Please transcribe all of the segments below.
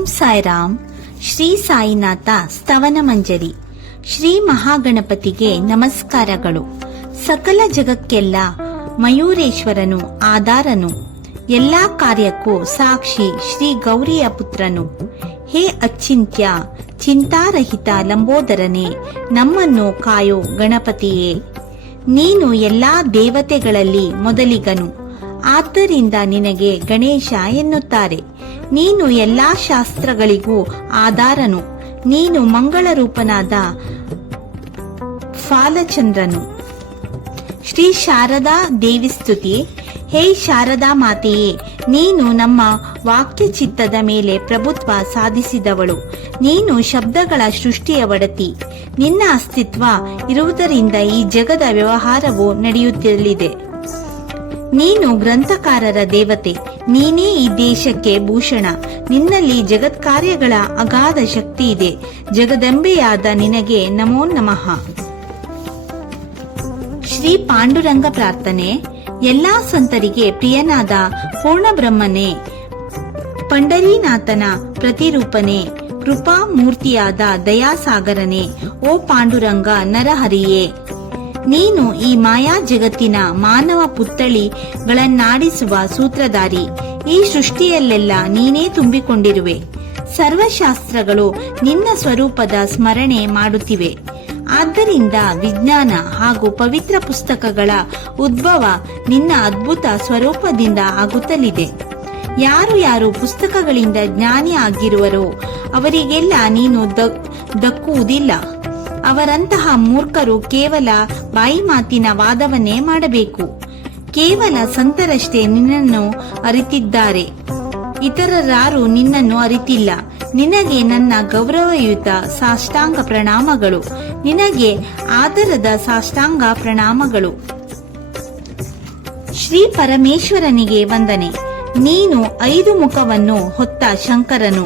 ಓಂ ಸಾಯಿರಾಮ್. ಶ್ರೀ ಸಾಯಿನಾಥ ಸ್ತವನ ಮಂಜರಿ. ಶ್ರೀ ಮಹಾಗಣಪತಿಗೆ ನಮಸ್ಕಾರಗಳು. ಸಕಲ ಜಗಕ್ಕೆಲ್ಲ ಮಯೂರೇಶ್ವರನು ಆಧಾರನು, ಎಲ್ಲಾ ಕಾರ್ಯಕ್ಕೂ ಸಾಕ್ಷಿ ಶ್ರೀ ಗೌರಿಯ ಪುತ್ರನು. ಹೇ ಅಚಿಂತ್ಯ ಚಿಂತಾರಹಿತ ಲಂಬೋದರನೇ, ನಮ್ಮನ್ನು ಕಾಯೋ ಗಣಪತಿಯೇ. ನೀನು ಎಲ್ಲಾ ದೇವತೆಗಳಲ್ಲಿ ಮೊದಲಿಗನು, ಆದ್ದರಿಂದ ನಿನಗೆ ಗಣೇಶ ಎನ್ನುತ್ತಾರೆ. ನೀನು ಎಲ್ಲಾ ಶಾಸ್ತ್ರಗಳಿಗೂ ಆಧಾರನು, ನೀನು ಮಂಗಳ ರೂಪನಾದ ಫಾಲಚಂದ್ರನು. ಶ್ರೀ ಶಾರದಾ ದೇವಿ ಸ್ತುತಿ. ಹೇ ಶಾರದಾ ಮಾತೆಯೇ, ನೀನು ನಮ್ಮ ವಾಕ್ಯ ಚಿತ್ತದ ಮೇಲೆ ಪ್ರಭುತ್ವ ಸಾಧಿಸಿದವಳು. ನೀನು ಶಬ್ದಗಳ ಸೃಷ್ಟಿಯ ಒಡತಿ. ನಿನ್ನ ಅಸ್ತಿತ್ವ ಇರುವುದರಿಂದ ಈ ಜಗದ ವ್ಯವಹಾರವು ನಡೆಯುತ್ತಲಿದೆ. ನೀನು ಗ್ರಂಥಕಾರರ ದೇವತೆ, ನೀನೇ ಈ ದೇಶಕ್ಕೆ ಭೂಷಣ. ನಿನ್ನಲ್ಲಿ ಜಗತ್ಕಾರ್ಯಗಳ ಅಗಾಧ ಶಕ್ತಿ ಇದೆ. ಜಗದಂಬೆಯಾದ ನಿನಗೆ ನಮೋ ನಮಃ. ಶ್ರೀ ಪಾಂಡುರಂಗ ಪ್ರಾರ್ಥನೆ. ಎಲ್ಲಾ ಸಂತರಿಗೆ ಪ್ರಿಯನಾದ ಪೂರ್ಣಬ್ರಹ್ಮನೇ, ಪಂಡರೀನಾಥನ ಪ್ರತಿರೂಪನೇ, ಕೃಪಾ ಮೂರ್ತಿಯಾದ ದಯಾಸಾಗರನೇ, ಓ ಪಾಂಡುರಂಗ ನರಹರಿಯೇ. ನೀನು ಈ ಮಾಯಾ ಜಗತ್ತಿನ ಮಾನವ ಪುತ್ಥಳಿಗಳನ್ನಾಡಿಸುವ ಸೂತ್ರಧಾರಿ. ಈ ಸೃಷ್ಟಿಯಲ್ಲೆಲ್ಲ ನೀನೇ ತುಂಬಿಕೊಂಡಿರುವೆ. ಸರ್ವಶಾಸ್ತ್ರಗಳು ನಿನ್ನ ಸ್ವರೂಪದ ಸ್ಮರಣೆ ಮಾಡುತ್ತಿವೆ. ಆದ್ದರಿಂದ ವಿಜ್ಞಾನ ಹಾಗೂ ಪವಿತ್ರ ಪುಸ್ತಕಗಳ ಉದ್ಭವ ನಿನ್ನ ಅದ್ಭುತ ಸ್ವರೂಪದಿಂದ ಆಗುತ್ತಲಿದೆ. ಯಾರು ಯಾರು ಪುಸ್ತಕಗಳಿಂದ ಜ್ಞಾನಿ ಆಗಿರುವರೋ ಅವರಿಗೆಲ್ಲ ನೀನು ದಕ್ಕುವುದಿಲ್ಲ. ಅವರಂತಹ ಮೂರ್ಖರು ಕೇವಲ ಬಾಯಿ ಮಾತಿನ ವಾದವನ್ನೇ ಮಾಡಬೇಕು. ಕೇವಲ ಸಂತರಷ್ಟೇ ನಿನ್ನನ್ನು ಅರಿತಿದ್ದಾರೆ, ಇತರರಾರು ನಿನ್ನನ್ನು ಅರಿತಿಲ್ಲ. ನಿನಗೆ ನನ್ನ ಗೌರವಯುತ ಸಾಷ್ಟಾಂಗ ಪ್ರಣಾಮಗಳು. ನಿನಗೆ ಆದರದ ಸಾಷ್ಟಾಂಗ ಪ್ರಣಾಮಗಳು. ಶ್ರೀ ಪರಮೇಶ್ವರನಿಗೆ ವಂದನೆ. ನೀನು 5 ಮುಖವನ್ನು ಹೊತ್ತ ಶಂಕರನು,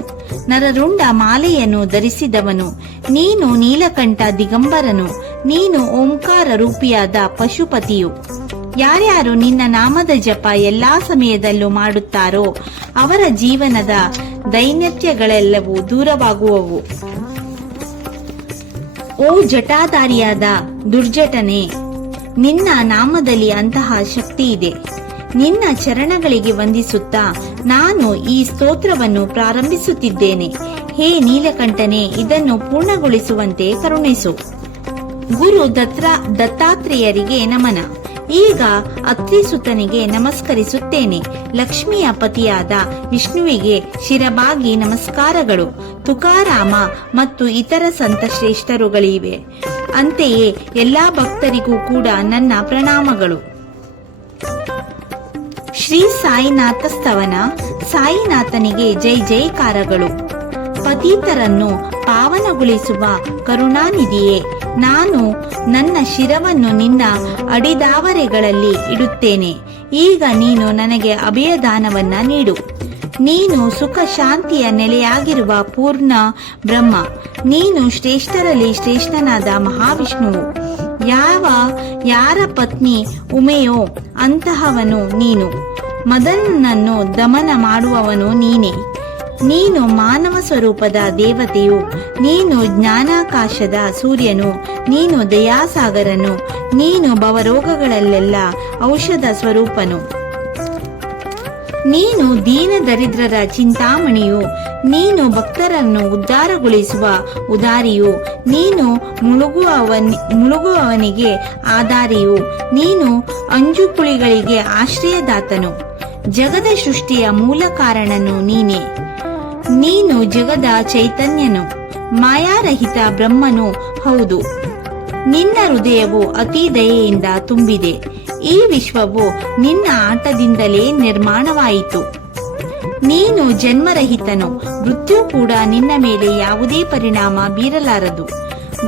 ನರರುಂಡ ಮಾಲೆಯನ್ನು ಧರಿಸಿದವನು. ನೀನು ನೀಲಕಂಠ ದಿಗಂಬರನು. ನೀನು ಓಂಕಾರ ರೂಪಿಯಾದ ಪಶುಪತಿಯು. ಯಾರ್ಯಾರು ನಿನ್ನ ನಾಮದ ಜಪ ಎಲ್ಲಾ ಸಮಯದಲ್ಲೂ ಮಾಡುತ್ತಾರೋ ಅವರ ಜೀವನದ ದೈನ್ಯತ್ಯಗಳೆಲ್ಲವೂ ದೂರವಾಗುವವು. ಓ ಜಟಾಧಾರಿಯಾದ ದುರ್ಜಟನೆ, ನಿನ್ನ ನಾಮದಲ್ಲಿ ಅಂತಹ ಶಕ್ತಿ ಇದೆ. ನಿನ್ನ ಚರಣಗಳಿಗೆ ವಂದಿಸುತ್ತಾ ನಾನು ಈ ಸ್ತೋತ್ರವನ್ನು ಪ್ರಾರಂಭಿಸುತ್ತಿದ್ದೇನೆ. ಹೇ ನೀಲಕಂಠನೆ, ಇದನ್ನು ಪೂರ್ಣಗೊಳಿಸುವಂತೆ ಕರುಣಿಸು. ಗುರು ದತ್ತಾತ್ರೇಯರಿಗೆ ನಮನ. ಈಗ ಅತ್ರಿಸುತನಿಗೆ ನಮಸ್ಕರಿಸುತ್ತೇನೆ. ಲಕ್ಷ್ಮಿಯ ಪತಿಯಾದ ವಿಷ್ಣುವಿಗೆ ಶಿರಬಾಗಿ ನಮಸ್ಕಾರಗಳು. ತುಕಾರಾಮ ಮತ್ತು ಇತರ ಸಂತ ಶ್ರೇಷ್ಠರುಗಳಿವೆ. ಅಂತೆಯೇ ಎಲ್ಲಾ ಭಕ್ತರಿಗೂ ಕೂಡ ನನ್ನ ಪ್ರಣಾಮಗಳು. ಶ್ರೀ ಸಾಯಿನಾಥ ಸ್ತವನ. ಸಾಯಿನಾಥನಿಗೆ ಜೈ ಜೈಕಾರಗಳು. ಪತಿತರನ್ನು ಪಾವನಗೊಳಿಸುವ ಕರುಣಾನಿಧಿಯೇ, ನಾನು ನನ್ನ ಶಿರವನ್ನು ನಿನ್ನ ಅಡಿದಾವರೆಗಳಲ್ಲಿ ಇಡುತ್ತೇನೆ. ಈಗ ನೀನು ನನಗೆ ಅಭಯದಾನವನ್ನ ನೀಡು. ನೀನು ಸುಖ ಶಾಂತಿಯ ನೆಲೆಯಾಗಿರುವ ಪೂರ್ಣ ಬ್ರಹ್ಮ. ನೀನು ಶ್ರೇಷ್ಠರಲ್ಲಿ ಶ್ರೇಷ್ಠನಾದ ಮಹಾವಿಷ್ಣುವು. ಯಾರ ಪತ್ನಿ ಉಮೆಯೋ ಅಂತಹವನು ನೀನು. ಮದನನನ್ನು ದಮನ ಮಾಡುವವನು ನೀನೇ. ನೀನು ಮಾನವ ಸ್ವರೂಪದ ದೇವತೆಯು. ನೀನು ಜ್ಞಾನಾಕಾಶದ ಸೂರ್ಯನು. ನೀನು ದಯಾಸಾಗರನು. ನೀನು ಭವರೋಗಗಳಲ್ಲೆಲ್ಲ ಔಷಧ ಸ್ವರೂಪನು. ನೀನು ದೀನ ದರಿದ್ರರ ಚಿಂತಾಮಣಿಯು. ನೀನು ಭಕ್ತರನ್ನು ಉದ್ಧಾರಗೊಳಿಸುವ ಉದಾರಿಯು. ನೀನು ಮುಳುಗುವವನಿಗೆ ಆಧಾರಿಯು. ನೀನು ಅಂಜುಕುಳಿಗಳಿಗೆ ಆಶ್ರಯದಾತನು. ಜಗದ ಸೃಷ್ಟಿಯ ಮೂಲ ಕಾರಣನು ನೀನೇ. ನೀನು ಜಗದ ಚೈತನ್ಯನು, ಮಾಯಾರಹಿತ ಬ್ರಹ್ಮನು ಹೌದು. ನಿನ್ನ ಹೃದಯವು ಅತಿ ದಯೆಯಿಂದ ತುಂಬಿದೆ. ಈ ವಿಶ್ವವು ನಿನ್ನ ಆಟದಿಂದಲೇ ನಿರ್ಮಾಣವಾಯಿತು. ನೀನು ಜನ್ಮರಹಿತನು. ಮೃತ್ಯು ಕೂಡ ನಿನ್ನ ಮೇಲೆ ಯಾವುದೇ ಪರಿಣಾಮ ಬೀರಲಾರದು.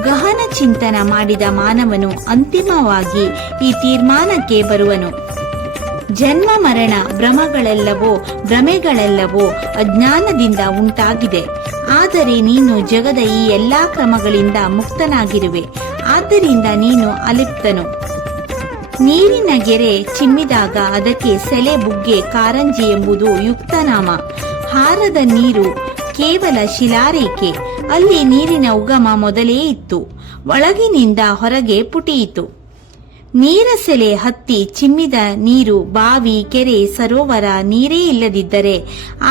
ಗಹನ ಚಿಂತನ ಮಾಡಿದ ಮಾನವನು ಅಂತಿಮವಾಗಿ ಈ ತೀರ್ಮಾನಕ್ಕೆ ಬರುವನು. ಜನ್ಮ ಮರಣ ಭ್ರಮೆಗಳೆಲ್ಲವೋ ಅಜ್ಞಾನದಿಂದ ಉಂಟಾಗಿದೆ. ಆದರೆ ನೀನು ಜಗದ ಈ ಎಲ್ಲಾ ಕ್ರಮಗಳಿಂದ ಮುಕ್ತನಾಗಿರುವೆ. ಆದ್ದರಿಂದ ನೀನು ಅಲಿಪ್ತನು. ನೀರಿನ ಗೆರೆ ಚಿಮ್ಮಿದಾಗ ಅದಕ್ಕೆ ಸೆಲೆ, ಬುಗ್ಗೆ, ಕಾರಂಜಿ ಎಂಬುದು ಯುಕ್ತನಾಮ. ಹಾರದ ನೀರು ಕೇವಲ ಶಿಲಾರೇಖೆ. ಅಲ್ಲಿ ನೀರಿನ ಉಗಮ ಮೊದಲೇ ಇತ್ತು, ಒಳಗಿನಿಂದ ಹೊರಗೆ ಪುಟಿಯಿತು. ನೀರಸೆಲೆ ಹತ್ತಿ ಚಿಮ್ಮಿದ ನೀರು, ಬಾವಿ, ಕೆರೆ, ಸರೋವರ ನೀರೇ ಇಲ್ಲದಿದ್ದರೆ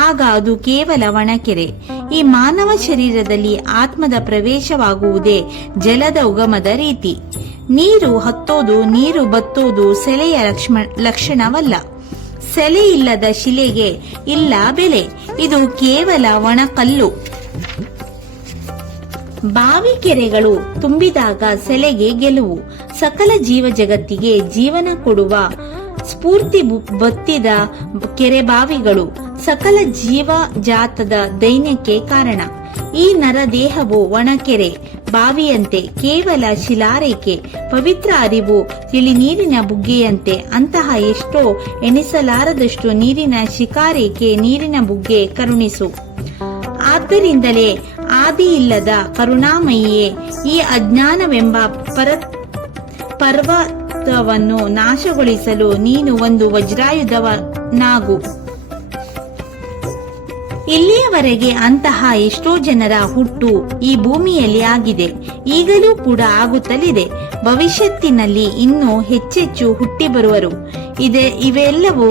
ಆಗ ಅದು ಕೇವಲ ಒಣಕೆರೆ. ಈ ಮಾನವ ಶರೀರದಲ್ಲಿ ಆತ್ಮದ ಪ್ರವೇಶವಾಗುವುದೇ ಜಲದ ಉಗಮದ ರೀತಿ. ನೀರು ಹತ್ತೋದು, ನೀರು ಬತ್ತೋದು ಸೆಲೆಯ ಲಕ್ಷಣವಲ್ಲ. ಸೆಲೆ ಇಲ್ಲದ ಶಿಲೆಗೆ ಇಲ್ಲ ಬೆಲೆ. ಇದು ಕೇವಲ ಒಣಕಲ್ಲು. ಬಾವಿ ಕೆರೆಗಳು ತುಂಬಿದಾಗ ಸೆಲೆಗೆ ಗೆಲುವು. ಸಕಲ ಜೀವ ಜಗತ್ತಿಗೆ ಜೀವನ ಕೊಡುವ ಸ್ಫೂರ್ತಿ ಬತ್ತಿದ ಕೆರೆ ಬಾವಿಗಳು ಸಕಲ ಜೀವ ಜಾತದ ದೈನ್ಯಕ್ಕೆ ಕಾರಣ. ಈ ನರ ದೇಹವು ಒಣಕೆರೆ ಬಾವಿಯಂತೆ, ಕೇವಲ ಶಿಲಾರೇಖೆ. ಪವಿತ್ರ ಅರಿವು ತಿಳಿ ನೀರಿನ ಬುಗ್ಗೆಯಂತೆ. ಅಂತಹ ಎಷ್ಟೋ ಎಣಿಸಲಾರದಷ್ಟು ನೀರಿನ ಶಿಖಾರೇಖೆ, ನೀರಿನ ಬುಗ್ಗೆ ಕರುಣಿಸು. ಆದ್ದರಿಂದಲೇ ಆದಿ ಇಲ್ಲದ ಕರುಣಾಮಯಿಯೇ, ಈ ಅಜ್ಞಾನವೆಂಬ ಪರ್ವತವನ್ನು ನಾಶಗೊಳಿಸಲು ನೀನು ಒಂದು ವಜ್ರಾಯುಧವನಾಗು. ಇಲ್ಲಿಯವರೆಗೆ ಅಂತಹ ಎಷ್ಟೋ ಜನರ ಹುಟ್ಟು ಈ ಭೂಮಿಯಲ್ಲಿ ಆಗಿದೆ, ಈಗಲೂ ಕೂಡ ಆಗುತ್ತಲಿದೆ. ಭವಿಷ್ಯತ್ತಿನಲ್ಲಿ ಇನ್ನೂ ಹೆಚ್ಚೆಚ್ಚು ಹುಟ್ಟಿ ಬರುವರು. ಇವೆಲ್ಲವೂ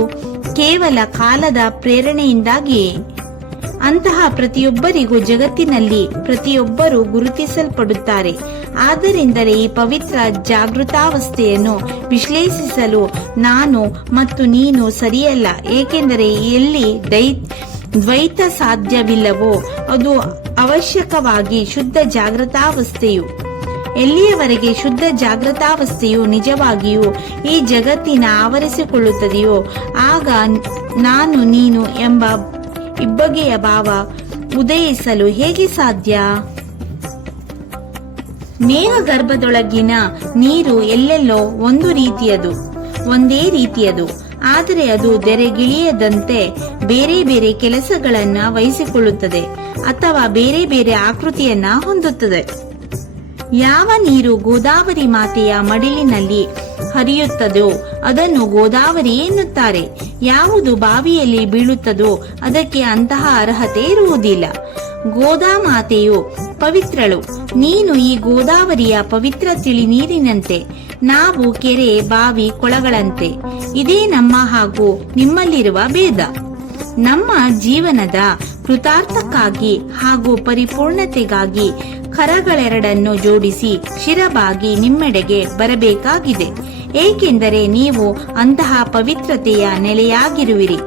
ಕೇವಲ ಕಾಲದ ಪ್ರೇರಣೆಯಿಂದಾಗಿಯೇ. ಅಂತಹ ಪ್ರತಿಯೊಬ್ಬರಿಗೂ ಜಗತ್ತಿನಲ್ಲಿ ಪ್ರತಿಯೊಬ್ಬರು ಗುರುತಿಸಲ್ಪಡುತ್ತಾರೆ. ಆದ್ದರಿಂದಲೇ ಈ ಪವಿತ್ರ ಜಾಗೃತಾವಸ್ಥೆಯನ್ನು ವಿಶ್ಲೇಷಿಸಲು ನಾನು ಮತ್ತು ನೀನು ಸರಿಯಲ್ಲ. ಏಕೆಂದರೆ ಎಲ್ಲಿ ದ್ವೈತ ಸಾಧ್ಯವಿಲ್ಲವೋ ಅದು ಅವಶ್ಯಕವಾಗಿ ಶುದ್ಧ ಜಾಗೃತಾವಸ್ಥೆಯು. ಎಲ್ಲಿಯವರೆಗೆ ಶುದ್ಧ ಜಾಗೃತಾವಸ್ಥೆಯು ನಿಜವಾಗಿಯೂ ಈ ಜಗತ್ತಿನ ಆವರಿಸಿಕೊಳ್ಳುತ್ತದೆಯೋ ಆಗ ನಾನು ನೀನು ಎಂಬ ಇಬ್ಬಗೆಯ ಭಾವ ಉದಯಿಸಲು ಹೇಗೆ ಸಾಧ್ಯ? ಮೇಘಗರ್ಭದೊಳಗಿನ ನೀರು ಎಲ್ಲೆಲ್ಲೋ ಒಂದೇ ರೀತಿಯದು. ಆದರೆ ಅದು ಧರೆಗಿಳಿಯದಂತೆ ಬೇರೆ ಬೇರೆ ಕೆಲಸಗಳನ್ನ ವಹಿಸಿಕೊಳ್ಳುತ್ತದೆ ಅಥವಾ ಬೇರೆ ಬೇರೆ ಆಕೃತಿಯನ್ನ ಹೊಂದುತ್ತದೆ. ಯಾವ ನೀರು ಗೋದಾವರಿ ಮಾತೆಯ ಮಡಿಲಿನಲ್ಲಿ ಹರಿಯುತ್ತದೋ ಅದನ್ನು ಗೋದಾವರಿ ಎನ್ನುತ್ತಾರೆ. ಯಾವುದು ಬಾವಿಯಲ್ಲಿ ಬೀಳುತ್ತದೋ ಅದಕ್ಕೆ ಅಂತಹ ಅರ್ಹತೆ ಇರುವುದಿಲ್ಲ. ಗೋದಾಮಾತೆಯು ಪವಿತ್ರಳು. ನೀನು ಈ ಗೋದಾವರಿಯ ಪವಿತ್ರ ತಿಳಿ ನೀರಿನಂತೆ, ನಾವು ಕೆರೆ, ಬಾವಿ, ಕೊಳಗಳಂತೆ. ಇದೇ ನಮ್ಮ ಹಾಗೂ ನಿಮ್ಮಲ್ಲಿರುವ ಭೇದ. ನಮ್ಮ ಜೀವನದ ಕೃತಾರ್ಥಕ್ಕಾಗಿ ಹಾಗೂ ಪರಿಪೂರ್ಣತೆಗಾಗಿ ಕರಗಳೆರಡನ್ನು ಜೋಡಿಸಿ ಶಿರಬಾಗಿ ನಿಮ್ಮೆಡೆಗೆ ಬರಬೇಕಾಗಿದೆ. ಏಕೆಂದರೆ ನೀವು ಅಂತಹ ಪವಿತ್ರತೆಯ ನೆಲೆಯಾಗಿರುವಿರಿ.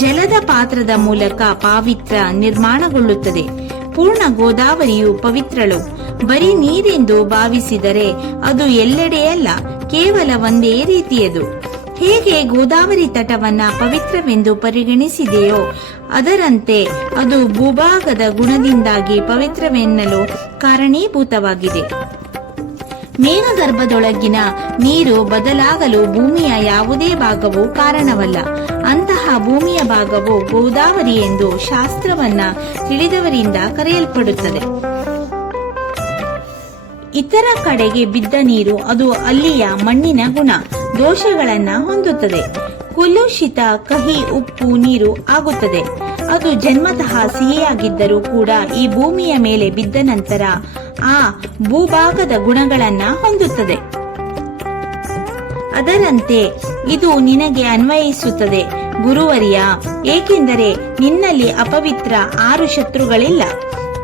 ಜಲದ ಪಾತ್ರದ ಮೂಲಕ ಪಾವಿತ್ರ್ಯ ನಿರ್ಮಾಣಗೊಳ್ಳುತ್ತದೆ. ಪೂರ್ಣ ಗೋದಾವರಿಯು ಪವಿತ್ರಳು. ಬರೀ ನೀರೆಂದು ಭಾವಿಸಿದರೆ ಅದು ಎಲ್ಲೆಡೆಯಲ್ಲ, ಕೇವಲ ಒಂದೇ ರೀತಿಯದು. ಹೇಗೆ ಗೋದಾವರಿ ತಟವನ್ನ ಪವಿತ್ರವೆಂದು ಪರಿಗಣಿಸಿದೆಯೋ ಅದರಂತೆ ಅದು ಭೂಭಾಗದ ಗುಣದಿಂದಾಗಿ ಪವಿತ್ರವೆನ್ನಲು ಕಾರಣೀಭೂತವಾಗಿದೆ. ಮೇಘಗರ್ಭದೊಳಗಿನ ನೀರು ಬದಲಾಗಲು ಭೂಮಿಯ ಯಾವುದೇ ಭಾಗವು ಕಾರಣವಲ್ಲ. ಅಂತಹ ಭೂಮಿಯ ಭಾಗವು ಗೋದಾವರಿ ಎಂದು ಶಾಸ್ತ್ರವನ್ನ ತಿಳಿದವರಿಂದ ಕರೆಯಲ್ಪಡುತ್ತದೆ. ಇತರ ಕಡೆಗೆ ಬಿದ್ದ ನೀರು ಅದು ಅಲ್ಲಿಯ ಮಣ್ಣಿನ ಗುಣ ದೋಷಗಳನ್ನ ಹೊಂದುತ್ತದೆ. ಕುಲುಷಿತ, ಕಹಿ, ಉಪ್ಪು ನೀರು ಆಗುತ್ತದೆ. ಅದು ಜನ್ಮತಃ ಸಿಹಿಯಾಗಿದ್ದರೂ ಕೂಡ ಈ ಭೂಮಿಯ ಮೇಲೆ ಬಿದ್ದ ನಂತರ ಆ ಭೂಭಾಗದ ಗುಣಗಳನ್ನ ಹೊಂದುತ್ತದೆ. ಅದರಂತೆ ಇದು ನಿನಗೆ ಅನ್ವಯಿಸುತ್ತದೆ ಗುರುವರಿಯ. ಏಕೆಂದರೆ ನಿನ್ನಲ್ಲಿ ಅಪವಿತ್ರ 6 ಶತ್ರುಗಳಿಲ್ಲ.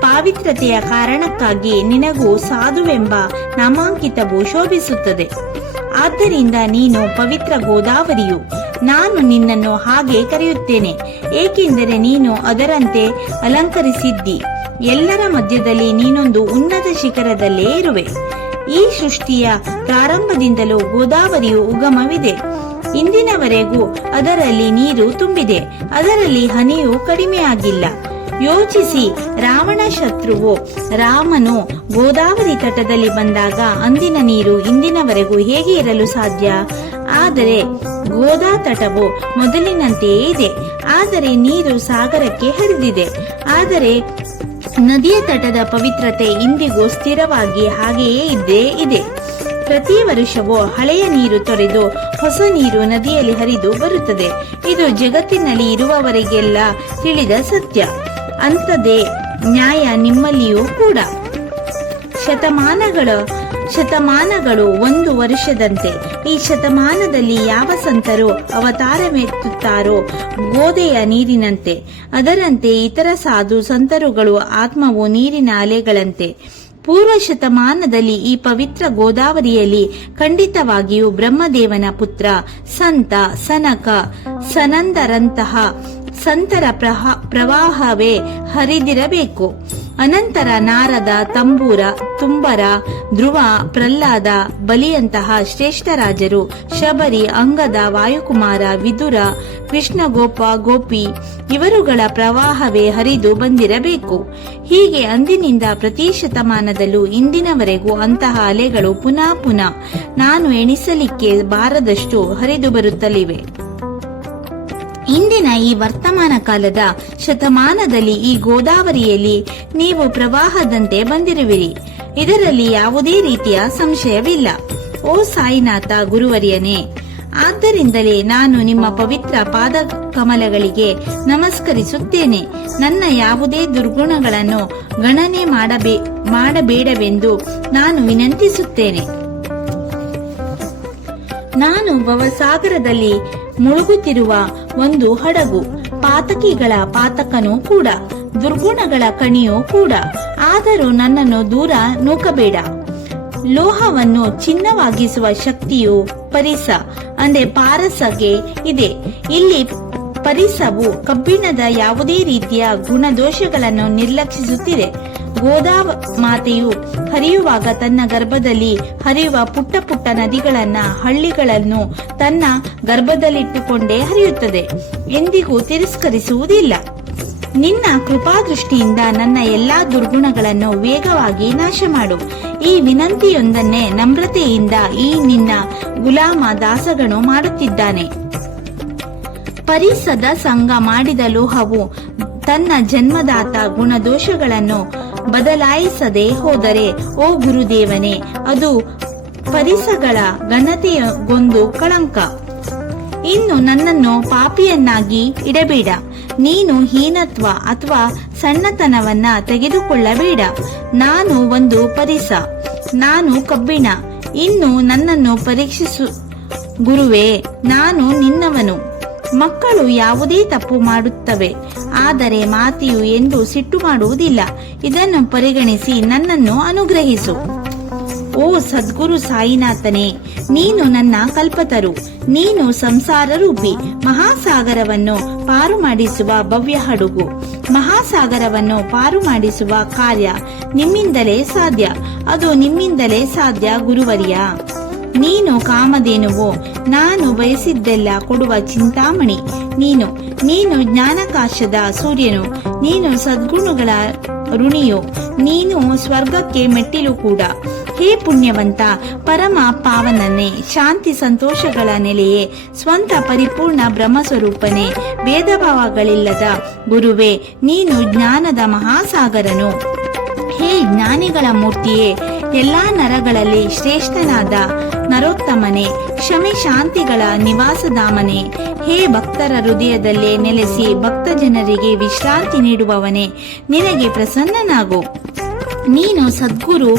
ಪಾವಿತ್ರತೆಯ ಕಾರಣಕ್ಕಾಗಿ ನಿನಗೂ ಸಾಧುವೆಂಬ ನಾಮಾಂಕಿತವು ಶೋಭಿಸುತ್ತದೆ. ಆದ್ದರಿಂದ ನೀನು ಪವಿತ್ರ ಗೋದಾವರಿಯು. ನಾನು ನಿನ್ನನ್ನು ಹಾಗೆ ಕರೆಯುತ್ತೇನೆ, ಏಕೆಂದರೆ ನೀನು ಅದರಂತೆ ಅಲಂಕರಿಸಿದ್ದಿ. ಎಲ್ಲರ ಮಧ್ಯದಲ್ಲಿ ನೀನೊಂದು ಉನ್ನತ ಶಿಖರದಲ್ಲೇ ಇರುವೆ. ಈ ಸೃಷ್ಟಿಯ ಪ್ರಾರಂಭದಿಂದಲೂ ಗೋದಾವರಿಯು ಉಗಮವಿದೆ. ಇಂದಿನವರೆಗೂ ಅದರಲ್ಲಿ ನೀರು ತುಂಬಿದೆ. ಅದರಲ್ಲಿ ಹನಿಯೂ ಕಡಿಮೆಯಾಗಿಲ್ಲ. ಯೋಚಿಸಿ, ರಾವಣ ಶತ್ರುವು ರಾಮನು ಗೋದಾವರಿ ತಟದಲ್ಲಿ ಬಂದಾಗ ಅಂದಿನ ನೀರು ಇಂದಿನವರೆಗೂ ಹೇಗೆ ಇರಲು ಸಾಧ್ಯ? ಆದರೆ ಗೋದಾ ತಟವು ಮೊದಲಿನಂತೆಯೇ ಇದೆ. ಆದರೆ ನೀರು ಸಾಗರಕ್ಕೆ ಹರಿದಿದೆ. ಆದರೆ ನದಿಯ ತಟದ ಪವಿತ್ರತೆ ಇಂದಿಗೂ ಸ್ಥಿರವಾಗಿ ಹಾಗೆಯೇ ಇದ್ದೇ ಇದೆ. ಪ್ರತಿ ವರ್ಷವೂ ಹಳೆಯ ನೀರು ತೊರೆದು ಹೊಸ ನೀರು ನದಿಯಲ್ಲಿ ಹರಿದು ಬರುತ್ತದೆ. ಇದು ಜಗತ್ತಿನಲ್ಲಿ ಇರುವವರಿಗೆಲ್ಲ ತಿಳಿದ ಸತ್ಯ. ಅಂಥದ್ದೇ ನ್ಯಾಯ ನಿಮ್ಮಲ್ಲಿಯೂ ಕೂಡ. ಶತಮಾನಗಳು ಒಂದು ವರ್ಷದಂತೆ. ಈ ಶತಮಾನದಲ್ಲಿ ಯಾವ ಸಂತರು ಅವತಾರವೆತ್ತುತ್ತಾರೋ ಗೋದೆಯ ನೀರಿನಂತೆ, ಅದರಂತೆ ಇತರ ಸಾಧು ಸಂತರುಗಳು ಆತ್ಮವು ನೀರಿನ ಅಲೆಗಳಂತೆ. ಪೂರ್ವ ಶತಮಾನದಲ್ಲಿ ಈ ಪವಿತ್ರ ಗೋದಾವರಿಯಲ್ಲಿ ಖಂಡಿತವಾಗಿಯೂ ಬ್ರಹ್ಮದೇವನ ಪುತ್ರ ಸಂತ ಸನಕ ಸನಂದರಂತಹ ಸಂತರ ಪ್ರವಾಹವೇ ಹರಿದಿರಬೇಕು. ಅನಂತರ ನಾರದ, ತುಂಬರ, ಧ್ರುವ, ಪ್ರಹ್ಲಾದ, ಬಲಿಯಂತಹ ಶ್ರೇಷ್ಠರಾಜರು, ಶಬರಿ, ಅಂಗದ, ವಾಯುಕುಮಾರ, ವಿದುರ, ಕೃಷ್ಣ, ಗೋಪಿ ಇವರುಗಳ ಪ್ರವಾಹವೇ ಹರಿದು ಬಂದಿರಬೇಕು. ಹೀಗೆ ಅಂದಿನಿಂದ ಪ್ರತಿ ಶತಮಾನದಲ್ಲೂ ಇಂದಿನವರೆಗೂ ಅಂತಹ ಅಲೆಗಳು ಪುನಃ ನಾನು ಎಣಿಸಲಿಕ್ಕೆ ಬಾರದಷ್ಟು ಹರಿದು ಬರುತ್ತಲಿವೆ. ಇಂದಿನ ಈ ವರ್ತಮಾನ ಕಾಲದ ಶತಮಾನದಲ್ಲಿ ಈ ಗೋದಾವರಿಯಲ್ಲಿ ನೀವು ಪ್ರವಾಹದಂತೆ ಬಂದಿರುವಿರಿ. ಇದರಲ್ಲಿ ಯಾವುದೇ ರೀತಿಯ ಸಂಶಯವಿಲ್ಲ. ಓ ಸಾಯಿನಾಥ ಗುರುವರ್ಯನೇ, ಆದ್ದರಿಂದಲೇ ನಾನು ನಿಮ್ಮ ಪವಿತ್ರ ಪಾದ ಕಮಲಗಳಿಗೆ ನಮಸ್ಕರಿಸುತ್ತೇನೆ. ನನ್ನ ಯಾವುದೇ ದುರ್ಗುಣಗಳನ್ನು ಗಣನೆ ಮಾಡಬೇಡವೆಂದು ನಾನು ವಿನಂತಿಸುತ್ತೇನೆ. ನಾನು ಭವಸಾಗರದಲ್ಲಿ ಮುಳುಗುತ್ತಿರುವ ಒಂದು ಹಡಗು, ಪಾತಕಿಗಳ ಪಾತಕನೂ ಕೂಡ, ದುರ್ಗುಣಗಳ ಕಣಿಯೂ ಕೂಡ. ಆದರೂ ನನ್ನನ್ನು ದೂರ ನೂಕಬೇಡ. ಲೋಹವನ್ನು ಚಿನ್ನವಾಗಿಸುವ ಶಕ್ತಿಯು ಪಾರಸಗೆ ಇದೆ. ಇಲ್ಲಿ ಪರಿಸವು ಕಬ್ಬಿಣದ ಯಾವುದೇ ರೀತಿಯ ಗುಣದೋಷಗಳನ್ನು ನಿರ್ಲಕ್ಷಿಸುತ್ತಿದೆ. ಗೋದಾಮಾತೆಯು ಹರಿಯುವಾಗ ತನ್ನ ಗರ್ಭದಲ್ಲಿ ಹರಿಯುವ ಪುಟ್ಟ ಹಳ್ಳಿಗಳನ್ನು ತನ್ನ ಗರ್ಭದಲ್ಲಿಟ್ಟುಕೊಂಡೇ ಹರಿಯುತ್ತದೆ. ಎಂದಿಗೂ ತಿರಸ್ಕರಿಸುವುದಿಲ್ಲ. ನಿನ್ನ ಕೃಪಾದೃಷ್ಟಿಯಿಂದ ನನ್ನ ಎಲ್ಲಾ ದುರ್ಗುಣಗಳನ್ನು ವೇಗವಾಗಿ ನಾಶ ಮಾಡು. ಈ ವಿನಂತಿಯೊಂದನ್ನೇ ನಮ್ರತೆಯಿಂದ ಈ ನಿನ್ನ ಗುಲಾಮ ದಾಸಗನು ಮಾಡುತ್ತಿದ್ದಾನೆ. ಪರಿಸದ ಸಂಗ ಮಾಡಿದ ಲೋಹವು ತನ್ನ ಜನ್ಮದಾತ ಗುಣದೋಷಗಳನ್ನು ಬದಲಾಯಿಸದೆ ಹೋದರೆ, ಓ ಗುರುದೇವನೇ, ಅದು ಪರಿಸಗಳ ಘನತೆಗೊಂದು ಕಳಂಕ. ಇನ್ನು ನನ್ನನ್ನು ಪಾಪಿಯನ್ನಾಗಿ ಇಡಬೇಡ. ನೀನು ಹೀನತ್ವ ಅಥವಾ ಸಣ್ಣತನವನ್ನ ತೆಗೆದುಕೊಳ್ಳಬೇಡ. ನಾನು ಒಂದು ಪರಿಸ, ನಾನು ಕಬ್ಬಿಣ. ಇನ್ನು ನನ್ನನ್ನು ಪರೀಕ್ಷಿಸು ಗುರುವೇ, ನಾನು ನಿನ್ನವನು. ಮಕ್ಕಳು ಯಾವುದೇ ತಪ್ಪು ಮಾಡುತ್ತವೆ, ಆದರೆ ಮಾತೆಯು ಎಂದು ಸಿಟ್ಟು ಮಾಡುವುದಿಲ್ಲ. ಇದನ್ನು ಪರಿಗಣಿಸಿ ನನ್ನನ್ನು ಅನುಗ್ರಹಿಸು. ಓ ಸದ್ಗುರು ಸಾಯಿನಾಥನೇ, ನೀನು ನನ್ನ ಕಲ್ಪತರು. ನೀನು ಸಂಸಾರ ರೂಪಿ ಮಹಾಸಾಗರವನ್ನು ಪಾರು ಮಾಡಿಸುವ ಭವ್ಯ ಹಡಗು. ಮಹಾಸಾಗರವನ್ನು ಪಾರು ಮಾಡಿಸುವ ಕಾರ್ಯ ನಿಮ್ಮಿಂದಲೇ ಸಾಧ್ಯ. ಅದು ನಿಮ್ಮಿಂದಲೇ ಸಾಧ್ಯ ಗುರುವರ್ಯ. ನೀನು ಕಾಮಧೇನುವು, ನಾನು ಬಯಸಿದ್ದೆಲ್ಲ ಕೊಡುವ ಚಿಂತಾಮಣಿ. ನೀನು ಜ್ಞಾನಕಾಶದ ಸೂರ್ಯನು, ನೀನು ಸದ್ಗುಣಗಳ ಋಣಿಯು, ನೀನು ಸ್ವರ್ಗಕ್ಕೆ ಮೆಟ್ಟಿಲು ಕೂಡ. ಹೇ ಪುಣ್ಯವಂತ ಪರಮ ಪಾವನನೇ, ಶಾಂತಿ ಸಂತೋಷಗಳ ನೆಲೆಯೇ, ಸ್ವಂತ ಪರಿಪೂರ್ಣ ಬ್ರಹ್ಮಸ್ವರೂಪನೇ, ಭೇದಭಾವಗಳಿಲ್ಲದ ಗುರುವೇ, ನೀನು ಜ್ಞಾನದ ಮಹಾಸಾಗರನು. ಹೇ ಜ್ಞಾನಿಗಳ ಮೂರ್ತಿಯೇ, ಎಲ್ಲಾ ನರಗಳಲ್ಲಿ ಶ್ರೇಷ್ಠನಾದ ನರೋತ್ತಮನೇ, ಕ್ಷಮೆ ಶಾಂತಿಗಳ ನಿವಾಸಧಾಮನೇ, ಹೇ ಭಕ್ತರ ಹೃದಯದಲ್ಲೇ ನೆಲೆಸಿ ಭಕ್ತ ಜನರಿಗೆ ವಿಶ್ರಾಂತಿ ನೀಡುವವನೇ, ನಿನಗೆ ಪ್ರಸನ್ನನಾಗು. ನೀನು ಸದ್ಗುರು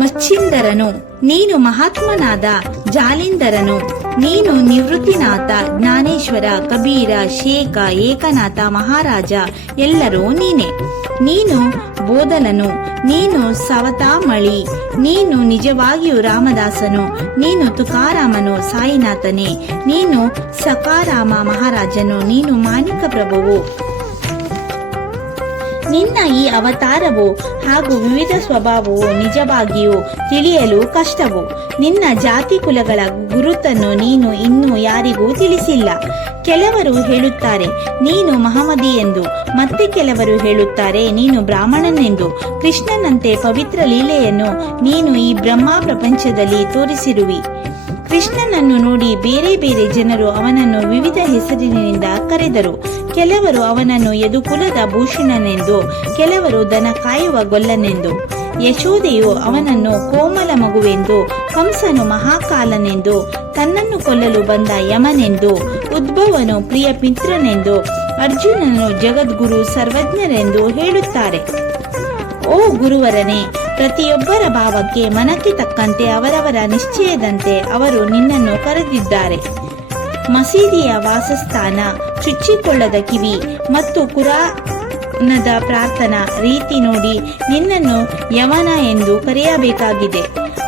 ಮಚ್ಛಿಂದರನು, ನೀನು ಮಹಾತ್ಮನಾದ ಜಾಲಿಂದರನು, ನೀನು ನಿವೃತ್ತಿನಾಥ ಜ್ಞಾನೇಶ್ವರ, ಕಬೀರ, ಶೇಖ, ಏಕನಾಥ, ಮಹಾರಾಜ ಎಲ್ಲರೂ ನೀನೆ. ನೀನು ಬೋಧಲನು, ನೀನು ಸವತಾಮಳಿ, ನೀನು ನಿಜವಾಗಿಯೂ ರಾಮದಾಸನು, ನೀನು ತುಕಾರಾಮನು, ಸಾಯಿನಾಥನೇ, ನೀನು ಸಕಾರಾಮ ಮಹಾರಾಜನು, ನೀನು ಮಾಣಿಕ ಪ್ರಭುವು. ನಿನ್ನ ಈ ಅವತಾರವು ಹಾಗೂ ವಿವಿಧ ಸ್ವಭಾವವು ನಿಜವಾಗಿಯೂ ತಿಳಿಯಲು ಕಷ್ಟವು. ನಿನ್ನ ಜಾತಿ ಕುಲಗಳ ಗುರುತನ್ನು ನೀನು ಇನ್ನೂ ಯಾರಿಗೂ ತಿಳಿಸಿಲ್ಲ. ಕೆಲವರು ಹೇಳುತ್ತಾರೆ ನೀನು ಮಹಮದಿ ಎಂದು, ಮತ್ತೆ ಕೆಲವರು ಹೇಳುತ್ತಾರೆ ನೀನು ಬ್ರಾಹ್ಮಣನೆಂದು. ಕೃಷ್ಣನಂತೆ ಪವಿತ್ರ ಲೀಲೆಯನ್ನು ನೀನು ಈ ಬ್ರಹ್ಮ ಪ್ರಪಂಚದಲ್ಲಿ ತೋರಿಸಿರುವಿ. ಕೃಷ್ಣನನ್ನು ನೋಡಿ ಬೇರೆ ಬೇರೆ ಜನರು ಅವನನ್ನು ವಿವಿಧ ಹೆಸರಿನಿಂದ ಕರೆದರು. ಕೆಲವರು ಅವನನ್ನು ಯದುಕುಲದ ಭೂಷಣನೆಂದು, ಕೆಲವರು ದನ ಕಾಯುವ ಗೊಲ್ಲನೆಂದು, ಯಶೋದೆಯು ಅವನನ್ನು ಕೋಮಲ ಮಗುವೆಂದು, ಕಂಸನು ಮಹಾಕಾಲನೆಂದು, ತನ್ನನ್ನು ಕೊಲ್ಲಲು ಬಂದ ಯಮನೆಂದು, ಉದ್ಭವನು ಪ್ರಿಯ ಮಿತ್ರನೆಂದು, ಅರ್ಜುನನು ಜಗದ್ಗುರು ಸರ್ವಜ್ಞರೆಂದು ಹೇಳುತ್ತಾರೆ. ಓ ಗುರುವರನೇ, ಪ್ರತಿಯೊಬ್ಬರ ಭಾವಕ್ಕೆ ಮನಕ್ಕೆ ತಕ್ಕಂತೆ ಅವರವರ ನಿಶ್ಚಯದಂತೆ ಅವರು ನಿನ್ನನ್ನು ಕರೆದಿದ್ದಾರೆ. ಮಸೀದಿಯ ವಾಸಸ್ಥಾನ, ಚುಚ್ಚಿಕೊಳ್ಳದ ಕಿವಿ ಮತ್ತು ಕುರಾನದ ಪ್ರಾರ್ಥನಾ ರೀತಿ ನೋಡಿ ನಿನ್ನನ್ನು ಯವನ ಎಂದು ಕರೆಯಬೇಕಾಗಿದೆ.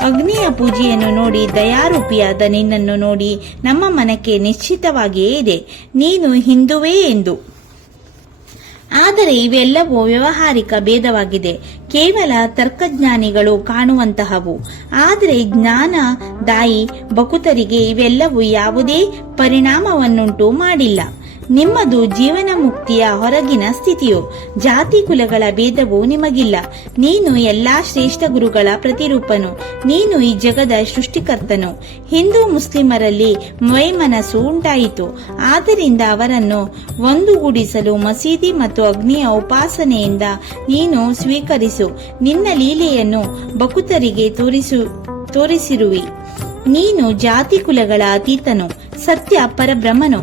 ಅಗ್ನಿಯ ಪೂಜೆಯನ್ನು ನೋಡಿ ದಯಾರೂಪಿಯಾದ ನಿನ್ನನ್ನು ನೋಡಿ ನಮ್ಮ ಮನಕ್ಕೆ ನಿಶ್ಚಿತವಾಗಿಯೇ ಇದೆ ನೀನು ಹಿಂದುವೇ ಎಂದು. ಆದರೆ ಇವೆಲ್ಲವೂ ವ್ಯಾವಹಾರಿಕ ಭೇದವಾಗಿದೆ, ಕೇವಲ ತರ್ಕಜ್ಞಾನಿಗಳು ಕಾಣುವಂತಹವು. ಆದರೆ ಜ್ಞಾನದಾಯಿ ಭಕುತರಿಗೆ ಇವೆಲ್ಲವೂ ಯಾವುದೇ ಪರಿಣಾಮವನ್ನುಂಟು ಮಾಡಿಲ್ಲ. ನಿಮ್ಮದು ಜೀವನ ಮುಕ್ತಿಯ ಹೊರಗಿನ ಸ್ಥಿತಿಯು. ಜಾತಿ ಕುಲಗಳ ಭೇದವೂ ನಿಮಗಿಲ್ಲ. ನೀನು ಎಲ್ಲಾ ಶ್ರೇಷ್ಠ ಗುರುಗಳ ಪ್ರತಿರೂಪನು. ನೀನು ಈ ಜಗದ ಸೃಷ್ಟಿಕರ್ತನು. ಹಿಂದೂ ಮುಸ್ಲಿಮರಲ್ಲಿ ವೈಮನಸ್ಸು ಉಂಟಾಯಿತು. ಆದ್ದರಿಂದ ಅವರನ್ನು ಒಂದುಗೂಡಿಸಲು ಮಸೀದಿ ಮತ್ತು ಅಗ್ನಿಯ ಉಪಾಸನೆಯಿಂದ ನೀನು ಸ್ವೀಕರಿಸು. ನಿನ್ನ ಲೀಲೆಯನ್ನು ಭಕುತರಿಗೆ ತೋರಿಸಿರುವಿ. ನೀನು ಜಾತಿ ಕುಲಗಳ ಅತೀತನು, ಸತ್ಯ ಪರಬ್ರಹ್ಮನು,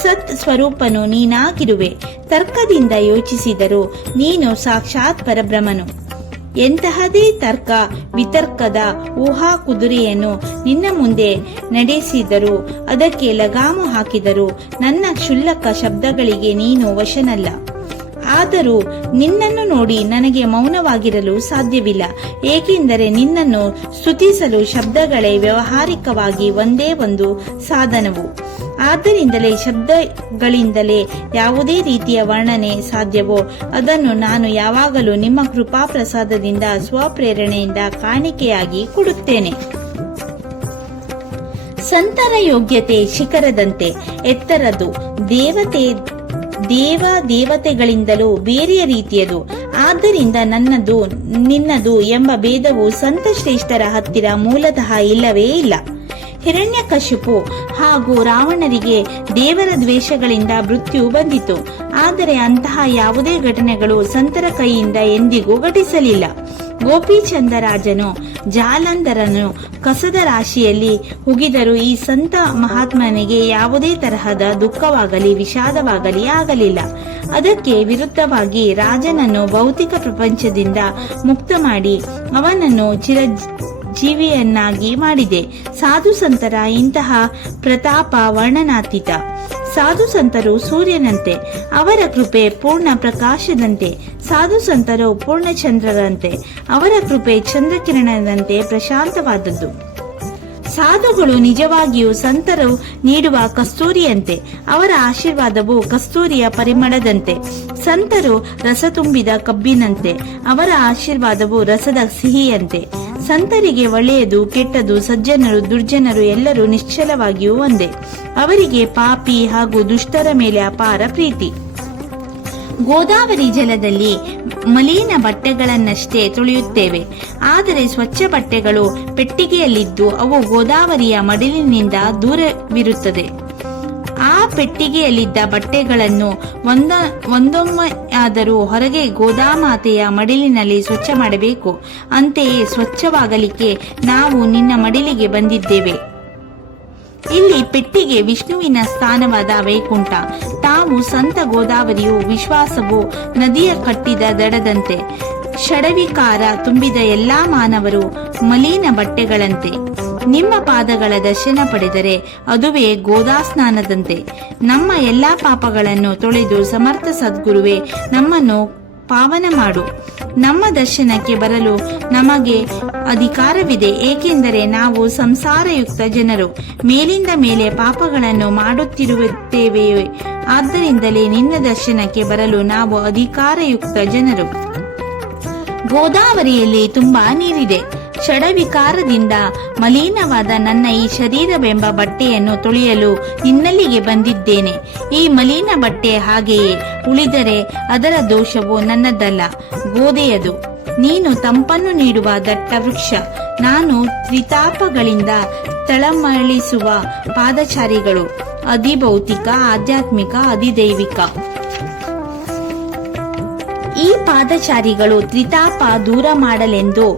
ಸತ್ ಸ್ವರೂಪನು ನೀನಾಗಿರುವೆ. ತರ್ಕದಿಂದ ಯೋಚಿಸಿದರೂ ನೀನು ಸಾಕ್ಷಾತ್ ಪರಬ್ರಹ್ಮನು. ಎಂತಹದೇ ತರ್ಕ ವಿತರ್ಕದ ಊಹಾ ಕುದುರೆಯನ್ನು ನಿನ್ನ ಮುಂದೆ ನಡೆಸಿದರೂ ಅದಕ್ಕೆ ಲಗಾಮು ಹಾಕಿದರೂ ನನ್ನ ಕ್ಷುಲ್ಲಕ ಶಬ್ದಗಳಿಗೆ ನೀನು ವಶನಲ್ಲ. ಆದರೂ ನಿನ್ನನ್ನು ನೋಡಿ ನನಗೆ ಮೌನವಾಗಿರಲು ಸಾಧ್ಯವಿಲ್ಲ, ಏಕೆಂದರೆ ನಿನ್ನನ್ನು ಸ್ತುತಿಸಲು ಶಬ್ದಗಳೇ ವ್ಯಾವಹಾರಿಕವಾಗಿ ಒಂದೇ ಒಂದು ಸಾಧನವು. ಆದ್ದರಿಂದಲೇ ಶಬ್ದಗಳಿಂದಲೇ ಯಾವುದೇ ರೀತಿಯ ವರ್ಣನೆ ಸಾಧ್ಯವೋ ಅದನ್ನು ನಾನು ಯಾವಾಗಲೂ ನಿಮ್ಮ ಕೃಪಾ ಪ್ರಸಾದದಿಂದ ಸ್ವಪ್ರೇರಣೆಯಿಂದ ಕಾಣಿಕೆಯಾಗಿ ಕೊಡುತ್ತೇನೆ. ಸಂತರ ಯೋಗ್ಯತೆ ಶಿಖರದಂತೆ ಎತ್ತರದ್ದು, ದೇವತೆಗಳಿಂದಲೂ ಬೇರೆಯ ರೀತಿಯದು. ಆದ್ದರಿಂದ ನನ್ನದು ನಿನ್ನದು ಎಂಬ ಭೇದವು ಸಂತ ಶ್ರೇಷ್ಠರ ಹತ್ತಿರ ಮೂಲತಃ ಇಲ್ಲವೇ ಇಲ್ಲ. ಹಿರಣ್ಯಕಶಿಪು ಹಾಗೂ ರಾವಣರಿಗೆ ದೇವರ ದ್ವೇಷಗಳಿಂದ ಮೃತ್ಯು ಬಂದಿತು. ಆದರೆ ಅಂತಹ ಯಾವುದೇ ಘಟನೆಗಳು ಸಂತರ ಕೈಯಿಂದ ಎಂದಿಗೂ ಘಟಿಸಲಿಲ್ಲ. ಗೋಪಿಚಂದರಾಜನು ಜಾಲಂಧರನು ಕಸದ ರಾಶಿಯಲ್ಲಿ ಹುಗಿದರೂ ಈ ಸಂತ ಮಹಾತ್ಮನಿಗೆ ಯಾವುದೇ ತರಹದ ದುಃಖವಾಗಲಿ ವಿಷಾದವಾಗಲಿ ಆಗಲಿಲ್ಲ. ಅದಕ್ಕೆ ವಿರುದ್ಧವಾಗಿ ರಾಜನನ್ನು ಭೌತಿಕ ಪ್ರಪಂಚದಿಂದ ಮುಕ್ತ ಮಾಡಿ ಅವನನ್ನು ಚಿರಜೀವಿಯನ್ನಾಗಿ ಮಾಡಿದೆ. ಸಾಧು ಸಂತರ ಇಂತಹ ಪ್ರತಾಪ ವರ್ಣನಾತೀತ. ಸಾಧು ಸಂತರು ಸೂರ್ಯನಂತೆ, ಅವರ ಕೃಪೆ ಪೂರ್ಣ ಪ್ರಕಾಶದಂತೆ. ಸಾಧು ಸಂತರು ಪೂರ್ಣಚಂದ್ರರಂತೆ, ಅವರ ಕೃಪೆ ಚಂದ್ರಕಿರಣದಂತೆ ಪ್ರಶಾಂತವಾದದ್ದು. ಸಾಧುಗಳು ನಿಜವಾಗಿಯೂ ಸಂತರು ನೀಡುವ ಕಸ್ತೂರಿಯಂತೆ, ಅವರ ಆಶೀರ್ವಾದವು ಕಸ್ತೂರಿಯ ಪರಿಮಳದಂತೆ. ಸಂತರು ರಸ ತುಂಬಿದ ಕಬ್ಬಿನಂತೆ, ಅವರ ಆಶೀರ್ವಾದವು ರಸದ ಸಿಹಿಯಂತೆ. ಸಂತರಿಗೆ ಒಳ್ಳೆಯದು ಕೆಟ್ಟದು, ಸಜ್ಜನರು ದುರ್ಜನರು ಎಲ್ಲರೂ ನಿಶ್ಚಲವಾಗಿಯೂ ಒಂದೇ. ಅವರಿಗೆ ಪಾಪಿ ಹಾಗೂ ದುಷ್ಟರ ಮೇಲೆ ಅಪಾರ ಪ್ರೀತಿ. ಗೋದಾವರಿ ಜಲದಲ್ಲಿ ಮಲಿನ ಬಟ್ಟೆಗಳನ್ನಷ್ಟೇ ತೊಳೆಯುತ್ತೇವೆ, ಆದರೆ ಸ್ವಚ್ಛ ಬಟ್ಟೆಗಳು ಪೆಟ್ಟಿಗೆಯಲ್ಲಿದ್ದು ಅವು ಗೋದಾವರಿಯ ಮಡಿಲಿನಿಂದ ದೂರವಿರುತ್ತದೆ. ಆ ಪೆಟ್ಟಿಗೆಯಲ್ಲಿದ್ದ ಬಟ್ಟೆಗಳನ್ನು ಒಂದೊಮ್ಮೆಯಾದರೂ ಹೊರಗೆ ಗೋದಾಮಾತೆಯ ಮಡಿಲಿನಲ್ಲಿ ಸ್ವಚ್ಛ ಮಾಡಬೇಕು. ಅಂತೆಯೇ ಸ್ವಚ್ಛವಾಗಲಿಕ್ಕೆ ನಾವು ನಿನ್ನ ಮಡಿಲಿಗೆ ಬಂದಿದ್ದೇವೆ. ಇಲ್ಲಿ ಪೆಟ್ಟಿಗೆ ವಿಷ್ಣುವಿನ ಸ್ಥಾನವಾದ ವೈಕುಂಠ. ತಾವು ಸಂತ ಗೋದಾವರಿಯು ವಿಶ್ವಾಸವು ನದಿಯ ಕಟ್ಟಿದ ದಡದಂತೆ. ಷಡವಿಕಾರ ತುಂಬಿದ ಎಲ್ಲಾ ಮಾನವರು ಮಲಿನ ಬಟ್ಟೆಗಳಂತೆ. ನಿಮ್ಮ ಪಾದಗಳ ದರ್ಶನ ಪಡೆದರೆ ಅದುವೇ ಗೋದಾ ಸ್ನಾನದಂತೆ. ನಮ್ಮ ಎಲ್ಲಾ ಪಾಪಗಳನ್ನು ತೊಳೆದು ಸಮರ್ಥ ಸದ್ಗುರುವೇ ನಮ್ಮನ್ನು ಪಾವನ ಮಾಡು. ನಮ್ಮ ದರ್ಶನಕ್ಕೆ ಬರಲು ನಮಗೆ ಅಧಿಕಾರವಿದೆ, ಏಕೆಂದರೆ ನಾವು ಸಂಸಾರಯುಕ್ತ ಜನರು. ಮೇಲಿಂದ ಮೇಲೆ ಪಾಪಗಳನ್ನು ಮಾಡುತ್ತಿರುತ್ತೇವೆಯೇ, ಆದ್ದರಿಂದಲೇ ನಿನ್ನ ದರ್ಶನಕ್ಕೆ ಬರಲು ನಾವು ಅಧಿಕಾರಯುಕ್ತ ಜನರು. ಗೋದಾವರಿಯಲ್ಲಿ ತುಂಬಾ ನೀರಿದೆ. ಷಡವಿಕಾರದಿಂದ ಮಲಿನವಾದ ನನ್ನ ಈ ಶರೀರವೆಂಬ ಬಟ್ಟೆಯನ್ನು ತೊಳೆಯಲು ನಿನ್ನಲ್ಲಿಗೆ ಬಂದಿದ್ದೇನೆ. ಈ ಮಲಿನ ಬಟ್ಟೆ ಹಾಗೆಯೇ ಉಳಿದರೆ ಅದರ ದೋಷವು ನನ್ನದಲ್ಲ, ಗೋದೆಯದು. ನೀನು ತಂಪನ್ನು ನೀಡುವ ದಟ್ಟ ವೃಕ್ಷ. ನಾನು ತ್ರಿತಾಪಗಳಿಂದ ತಳಮಳಿಸುವ ಪಾದಚಾರಿಗಳು, ಅಧಿಭೌತಿಕ, ಆಧ್ಯಾತ್ಮಿಕ, ಅಧಿದೈವಿಕ. ಈ ಪಾದಚಾರಿಗಳು ತ್ರಿತಾಪ ದೂರ ಮಾಡಲೆಂದು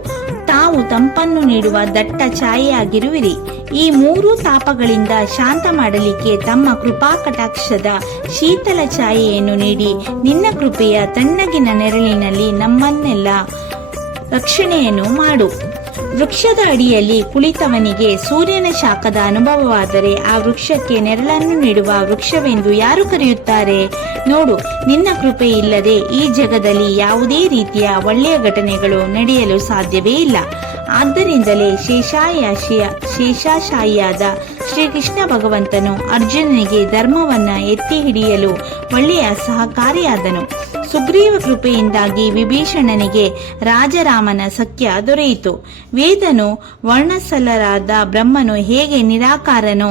ತಾವು ತಂಪನ್ನು ನೀಡುವ ದಟ್ಟ ಛಾಯೆಯಾಗಿರುವಿರಿ. ಈ ಮೂರು ತಾಪಗಳಿಂದ ಶಾಂತ ಮಾಡಲಿಕ್ಕೆ ತಮ್ಮ ಕೃಪಾ ಕಟಾಕ್ಷದ ಶೀತಲ ಛಾಯೆಯನ್ನು ನೀಡಿ ನಿನ್ನ ಕೃಪೆಯ ತಣ್ಣಗಿನ ನೆರಳಿನಲ್ಲಿ ನಮ್ಮನ್ನೆಲ್ಲ ರಕ್ಷಣೆಯನ್ನು ಮಾಡು. ವೃಕ್ಷದ ಅಡಿಯಲ್ಲಿ ಕುಳಿತವನಿಗೆ ಸೂರ್ಯನ ಶಾಖದ ಅನುಭವವಾದರೆ ಆ ವೃಕ್ಷಕ್ಕೆ ನೆರಳನ್ನು ನೀಡುವ ವೃಕ್ಷವೆಂದು ಯಾರು ಕರೆಯುತ್ತಾರೆ? ನೋಡು, ನಿನ್ನ ಕೃಪೆ ಇಲ್ಲದೆ ಈ ಜಗದಲ್ಲಿ ಯಾವುದೇ ರೀತಿಯ ಒಳ್ಳೆಯ ಘಟನೆಗಳು ನಡೆಯಲು ಸಾಧ್ಯವೇ ಇಲ್ಲ. ಆದ್ದರಿಂದಲೇ ಶೇಷಶಾಹಿಯಾದ ಶ್ರೀಕೃಷ್ಣ ಭಗವಂತನು ಅರ್ಜುನನಿಗೆ ಧರ್ಮವನ್ನ ಎತ್ತಿ ಹಿಡಿಯಲು ಒಳ್ಳೆಯ ಸಹಕಾರಿಯಾದನು. ಸುಗ್ರೀವ ಕೃಪೆಯಿಂದಾಗಿ ವಿಭೀಷಣನಿಗೆ ರಾಜರಾಮನ ಸಖ್ಯ ದೊರೆಯಿತು. ವೇದನು ವರ್ಣಿಸಲರಾದ ಬ್ರಹ್ಮನು ಹೇಗೆ ನಿರಾಕಾರನೋ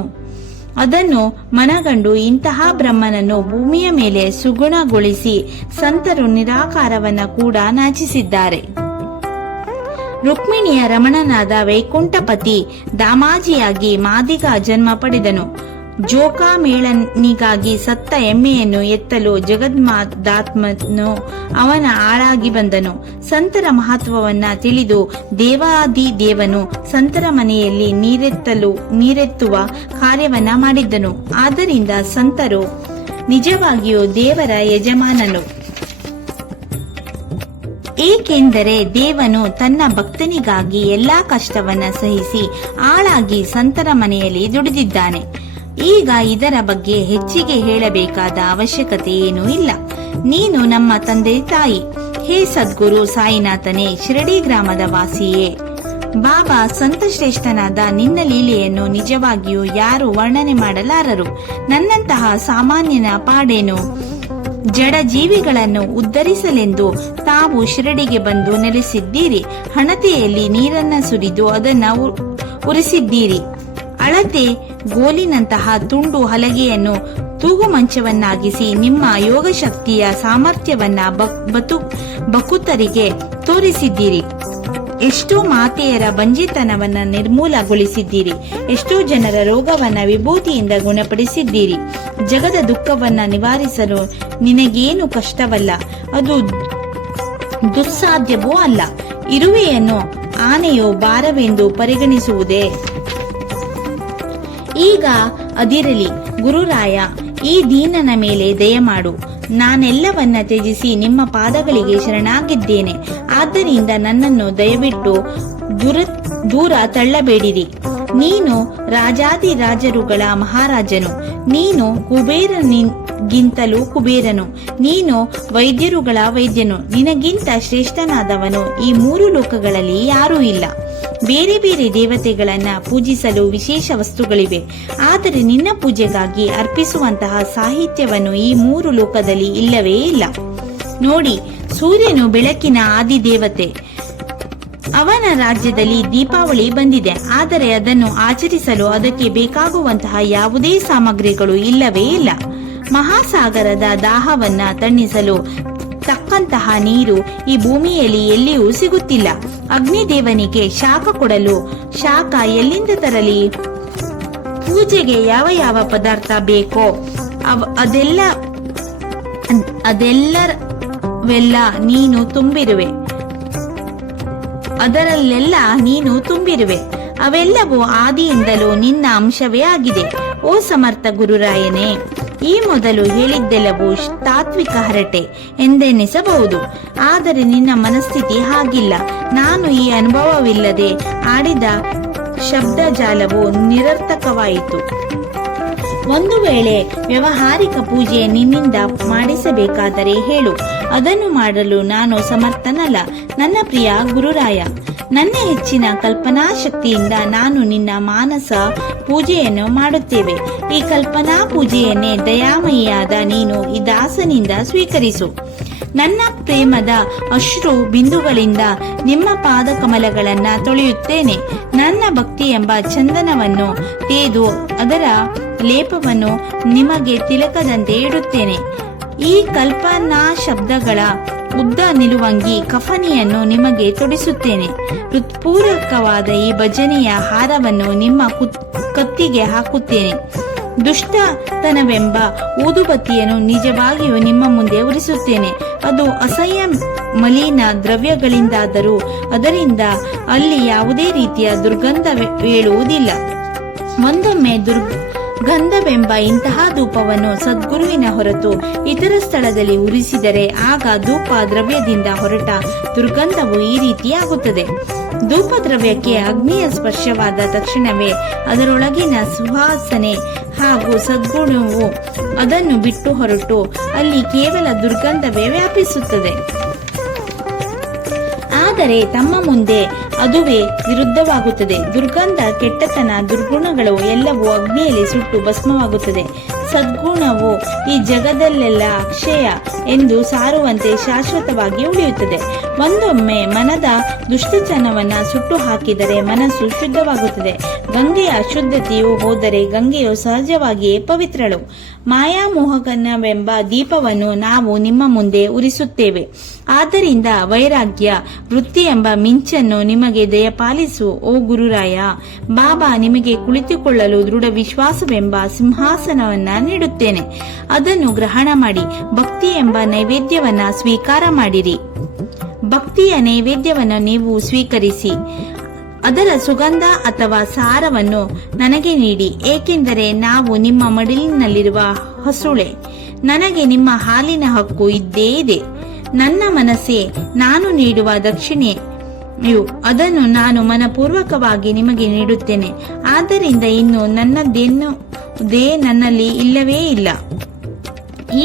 ಅದನ್ನು ಮನಗಂಡು ಇಂತಹ ಬ್ರಹ್ಮನನ್ನು ಭೂಮಿಯ ಮೇಲೆ ಸುಗುಣಗೊಳಿಸಿ ಸಂತರು ನಿರಾಕಾರವನ್ನ ಕೂಡ ನಾಚಿಸಿದ್ದಾರೆ. ರುಕ್ಮಿಣಿಯ ರಮಣನಾದ ವೈಕುಂಠಪತಿ ದಾಮಾಜಿಯಾಗಿ ಮಾದಿಗ ಜನ್ಮ ಪಡೆದನು. ಜೋಕಾಮೇಳನಿಗಾಗಿ ಸತ್ತ ಎಮ್ಮೆಯನ್ನು ಎತ್ತಲು ಜಗನ್ಮಾದಾತ್ಮನು ಅವನ ಆಳಾಗಿ ಬಂದನು. ಸಂತರ ಮಹತ್ವವನ್ನ ತಿಳಿದು ದೇವಾದಿದೇವನು ಸಂತರ ಮನೆಯಲ್ಲಿ ನೀರೆತ್ತುವ ಕಾರ್ಯವನ್ನ ಮಾಡಿದ್ದನು. ಆದ್ದರಿಂದ ಸಂತರು ನಿಜವಾಗಿಯೂ ದೇವರ ಯಜಮಾನನು. ಏಕೆಂದರೆ ದೇವನು ತನ್ನ ಭಕ್ತನಿಗಾಗಿ ಎಲ್ಲಾ ಕಷ್ಟವನ್ನ ಸಹಿಸಿ ಆಳಾಗಿ ಸಂತರ ಮನೆಯಲ್ಲಿ ದುಡಿದಿದ್ದಾನೆ. ಈಗ ಇದರ ಬಗ್ಗೆ ಹೆಚ್ಚಿಗೆ ಹೇಳಬೇಕಾದ ಅವಶ್ಯಕತೆ ಏನೂ ಇಲ್ಲ. ನೀನು ನಮ್ಮ ತಂದೆ ತಾಯಿ. ಹೇ ಸದ್ಗುರು ಸಾಯಿನಾಥನೇ, ಶಿರಡಿ ಗ್ರಾಮದ ವಾಸಿಯೇ, ಬಾಬಾ ಸಂತಶ್ರೇಷ್ಠನಾದ ನಿನ್ನ ಲೀಲೆಯನ್ನು ನಿಜವಾಗಿಯೂ ಯಾರು ವರ್ಣನೆ ಮಾಡಲಾರರು. ನನ್ನಂತಹ ಸಾಮಾನ್ಯನ ಪಾಡೇನು? ಜಡ ಜೀವಿಗಳನ್ನು ಉದ್ಧರಿಸಲೆಂದು ತಾವು ಶಿರಡಿಗೆ ಬಂದು ನೆಲೆಸಿದ್ದೀರಿ. ಹಣತೆಯಲ್ಲಿ ನೀರನ್ನ ಸುರಿದು ಅದನ್ನ ಉರಿಸಿದ್ದೀರಿ. ಅಳತೆ ಗೋಲಿನಂತಹ ತುಂಡು ಹಲಗೆಯನ್ನು ತೂಗುಮಂಚವನ್ನಾಗಿಸಿ ನಿಮ್ಮ ಯೋಗಶಕ್ತಿಯ ಸಾಮರ್ಥ್ಯವನ್ನ ಬಕುತರಿಗೆ ತೋರಿಸಿದ್ದೀರಿ. ಎಷ್ಟೋ ಮಾತೆಯರ ಬಂಜೆತನವನ್ನ ನಿರ್ಮೂಲಗೊಳಿಸಿದ್ದೀರಿ. ಎಷ್ಟೋ ಜನರ ರೋಗವನ್ನ ವಿಭೂತಿಯಿಂದ ಗುಣಪಡಿಸಿದ್ದೀರಿ. ಜಗದ ದುಃಖವನ್ನ ನಿವಾರಿಸಲು ನಿನಗೇನು ಕಷ್ಟವಲ್ಲ, ಅದು ದುಸ್ಸಾಧ್ಯವೂ ಅಲ್ಲ. ಇರುವೆಯನ್ನು ಆನೆಯು ಭಾರವೆಂದು ಪರಿಗಣಿಸುವುದೇ? ಈಗ ಅದಿರಲಿ ಗುರುರಾಯ, ಈ ದೀನನ ಮೇಲೆ ದಯಮಾಡು. ನಾನೆಲ್ಲವನ್ನ ತ್ಯಜಿಸಿ ನಿಮ್ಮ ಪಾದಗಳಿಗೆ ಶರಣಾಗಿದ್ದೇನೆ. ಆದ್ದರಿಂದ ನನ್ನನ್ನು ದಯವಿಟ್ಟು ದೂರ ತಳ್ಳಬೇಡಿರಿ. ನೀನು ರಾಜಾದಿರಾಜರುಗಳ ಮಹಾರಾಜನು. ನೀನು ಕುಬೇರನಿಗಿಂತಲೂ ಕುಬೇರನು. ನೀನು ವೈದ್ಯರುಗಳ ವೈದ್ಯನು. ನಿನಗಿಂತ ಶ್ರೇಷ್ಠನಾದವನು ಈ ಮೂರು ಲೋಕಗಳಲ್ಲಿ ಯಾರೂ ಇಲ್ಲ. ಬೇರೆ ಬೇರೆ ದೇವತೆಗಳನ್ನ ಪೂಜಿಸಲು ವಿಶೇಷ ವಸ್ತುಗಳಿವೆ. ಆದರೆ ನಿನ್ನ ಪೂಜೆಗಾಗಿ ಅರ್ಪಿಸುವಂತಹ ಸಾಹಿತ್ಯವನ್ನು ಈ ಮೂರು ಲೋಕದಲ್ಲಿ ಇಲ್ಲವೇ ಇಲ್ಲ. ನೋಡಿ, ಸೂರ್ಯನು ಬೆಳಕಿನ ಆದಿದೇವತೆ. ಅವನ ರಾಜ್ಯದಲ್ಲಿ ದೀಪಾವಳಿ ಬಂದಿದೆ. ಆದರೆ ಅದನ್ನು ಆಚರಿಸಲು ಅದಕ್ಕೆ ಬೇಕಾಗುವಂತಹ ಯಾವುದೇ ಸಾಮಗ್ರಿಗಳು ಇಲ್ಲವೇ ಇಲ್ಲ. ಮಹಾಸಾಗರದ ದಾಹವನ್ನ ತಣಿಸಲು ತಕ್ಕಂತಹ ನೀರು ಈ ಭೂಮಿಯಲ್ಲಿ ಎಲ್ಲಿಯೂ ಸಿಗುತ್ತಿಲ್ಲ. ಅಗ್ನಿದೇವನಿಗೆ ಶಾಖ ಕೊಡಲು ಶಾಖ ಎಲ್ಲಿಂದ ತರಲಿ? ಪೂಜೆಗೆ ಯಾವ ಯಾವ ಪದಾರ್ಥ ಬೇಕೋ ಅದೆಲ್ಲವೆಲ್ಲ ನೀನು ತುಂಬಿರುವೆ. ಅದರಲ್ಲೆಲ್ಲ ನೀನು ತುಂಬಿರುವೆ. ಅವೆಲ್ಲವೂ ಆದಿಯಿಂದಲೂ ನಿನ್ನ ಅಂಶವೇ ಆಗಿದೆ. ಓ ಸಮರ್ಥ ಗುರುರಾಯನೇ, ಈ ಮೊದಲು ಹೇಳಿದ್ದೆಲ್ಲವೂ ತಾತ್ವಿಕ ಹರಟೆ ಎಂದೆನಿಸಬಹುದು. ಆದರೆ ನಿನ್ನ ಮನಸ್ಥಿತಿ ಹಾಗಿಲ್ಲ. ನಾನು ಈ ಅನುಭವವಿಲ್ಲದೆ ಆಡಿದ ಶಬ್ದಜಾಲವು ನಿರರ್ಥಕವಾಯಿತು. ಒಂದು ವೇಳೆ ವ್ಯಾವಹಾರಿಕ ಪೂಜೆ ನಿನ್ನಿಂದ ಮಾಡಿಸಬೇಕಾದರೆ ಹೇಳು. ಅದನ್ನು ಮಾಡಲು ನಾನು ಸಮರ್ಥನಲ್ಲ. ನನ್ನ ಪ್ರಿಯ ಗುರುರಾಯ, ನನ್ನ ಹೆಚ್ಚಿನ ಕಲ್ಪನಾ ಶಕ್ತಿಯಿಂದ ನಾನು ನಿನ್ನ ಮಾನಸ ಪೂಜೆಯನ್ನು ಮಾಡುತ್ತೇವೆ. ಈ ಕಲ್ಪನಾ ಪೂಜೆಯನ್ನೇ ದಯಾಮಯಿಯಾದ ನೀನು ಈ ದಾಸನಿಂದ ಸ್ವೀಕರಿಸು. ನನ್ನ ಪ್ರೇಮದ ಅಶ್ರು ಬಿಂದುಗಳಿಂದ ನಿಮ್ಮ ಪಾದ ಕಮಲಗಳನ್ನ ತೊಳೆಯುತ್ತೇನೆ. ನನ್ನ ಭಕ್ತಿ ಎಂಬ ಚಂದನವನ್ನು ತೇದು ಅದರ ಲೇಪವನ್ನು ನಿಮಗೆ ತಿಲಕದಂತೆ ಇಡುತ್ತೇನೆ. ಈ ಕಲ್ಪನಾ ಶಬ್ದಗಳ ಉದ್ದ ನಿಲುವಂಗಿ ಕಫನಿಯನ್ನು ನಿಮಗೆ ತೊಡಿಸುತ್ತೇನೆ. ಹೃತ್ಪೂರ್ವಕವಾದ ಈ ಭಜನೆಯ ಹಾರವನ್ನು ನಿಮ್ಮ ಕತ್ತಿಗೆ ಹಾಕುತ್ತೇನೆ. ದುಷ್ಟತನವೆಂಬ ಊದುಬತ್ತಿಯನ್ನು ನಿಜವಾಗಿಯೂ ನಿಮ್ಮ ಮುಂದೆ ಉರಿಸುತ್ತೇನೆ. ಅದು ಅಸಹ್ಯ ಮಲಿನ ದ್ರವ್ಯಗಳಿಂದಾದರೂ ಅದರಿಂದ ಅಲ್ಲಿ ಯಾವುದೇ ರೀತಿಯ ದುರ್ಗಂಧ ಏಳುವುದಿಲ್ಲ. ಒಂದೊಮ್ಮೆ ದುರ್ಗಂಧವೆಂಬ ಇಂತಹ ಧೂಪವನ್ನು ಸದ್ಗುರುವಿನ ಹೊರತು ಇತರ ಸ್ಥಳದಲ್ಲಿ ಉರಿಸಿದರೆ ಆಗ ಧೂಪ ದ್ರವ್ಯದಿಂದ ಹೊರಟ ದುರ್ಗಂಧವು ಈ ರೀತಿಯಾಗುತ್ತದೆ. ಧೂಪ ದ್ರವ್ಯಕ್ಕೆ ಅಗ್ನಿಯ ಸ್ಪರ್ಶವಾದ ತಕ್ಷಣವೇ ಅದರೊಳಗಿನ ಸುವಾಸನೆ ಹಾಗೂ ಸದ್ಗುಣವು ಅದನ್ನು ಬಿಟ್ಟು ಹೊರಟು ಅಲ್ಲಿ ಕೇವಲ ದುರ್ಗಂಧವೇ ವ್ಯಾಪಿಸುತ್ತದೆ. ಆದರೆ ತಮ್ಮ ಮುಂದೆ ಅದುವೇ ವಿರುದ್ಧವಾಗುತ್ತದೆ. ದುರ್ಗಂಧ, ಕೆಟ್ಟತನ, ದುರ್ಗುಣಗಳು ಎಲ್ಲವೂ ಅಗ್ನಿಯಲ್ಲಿ ಸುಟ್ಟು ಭಸ್ಮವಾಗುತ್ತದೆ. ಸದ್ಗುಣವು ಈ ಜಗದಲ್ಲೆಲ್ಲ ಅಕ್ಷಯ ಎಂದು ಸಾರುವಂತೆ ಶಾಶ್ವತವಾಗಿ ಉಳಿಯುತ್ತದೆ. ಒಂದೊಮ್ಮೆ ಮನದ ದುಷ್ಟತನವನ್ನ ಸುಟ್ಟು ಹಾಕಿದರೆ ಮನಸ್ಸು ಶುದ್ಧವಾಗುತ್ತದೆ. ಗಂಗೆಯ ಅಶುದ್ಧತೆಯು ಹೋದರೆ ಗಂಗೆಯು ಸಹಜವಾಗಿಯೇ ಪವಿತ್ರಳು. ಮಾಯಾಮೋಹಕನವೆಂಬ ದೀಪವನ್ನು ನಾವು ನಿಮ್ಮ ಮುಂದೆ ಉರಿಸುತ್ತೇವೆ. ಆದ್ದರಿಂದ ವೈರಾಗ್ಯ ವೃತ್ತಿ ಎಂಬ ಮಿಂಚನ್ನು ನಿಮಗೆ ದಯಪಾಲಿಸು ಓ ಗುರುರಾಯ. ಬಾಬಾ ನಿಮಗೆ ಕುಳಿತುಕೊಳ್ಳಲು ದೃಢ ವಿಶ್ವಾಸವೆಂಬ ಸಿಂಹಾಸನವನ್ನ ನೀಡುತ್ತೇನೆ. ಅದನ್ನು ಗ್ರಹಣ ಮಾಡಿ ಭಕ್ತಿ ಎಂಬ ನೈವೇದ್ಯವನ್ನ ಸ್ವೀಕಾರ ಮಾಡಿರಿ. ಭಕ್ತಿಯ ನೈವೇದ್ಯವನ್ನು ನೀವು ಸ್ವೀಕರಿಸಿ ಅದರ ಸುಗಂಧ ಅಥವಾ ಸಾರವನ್ನು ನನಗೆ ನೀಡಿ, ಏಕೆಂದರೆ ನಾವು ನಿಮ್ಮ ಮಡಿಲಿನಲ್ಲಿರುವ ಹಸುಳೆ. ನನಗೆ ನಿಮ್ಮ ಹಾಲಿನ ಹಕ್ಕು ಇದ್ದೇ ಇದೆ. ನನ್ನ ಮನಸ್ಸೇ ನಾನು ನೀಡುವ ದಕ್ಷಿಣೆಯು ಅದನ್ನು ನಾನು ಮನಪೂರ್ವಕವಾಗಿ ನಿಮಗೆ ನೀಡುತ್ತೇನೆ. ಆದ್ದರಿಂದ ಇನ್ನು ನನ್ನದೇನುದೇ ನನ್ನಲ್ಲಿ ಇಲ್ಲವೇ ಇಲ್ಲ.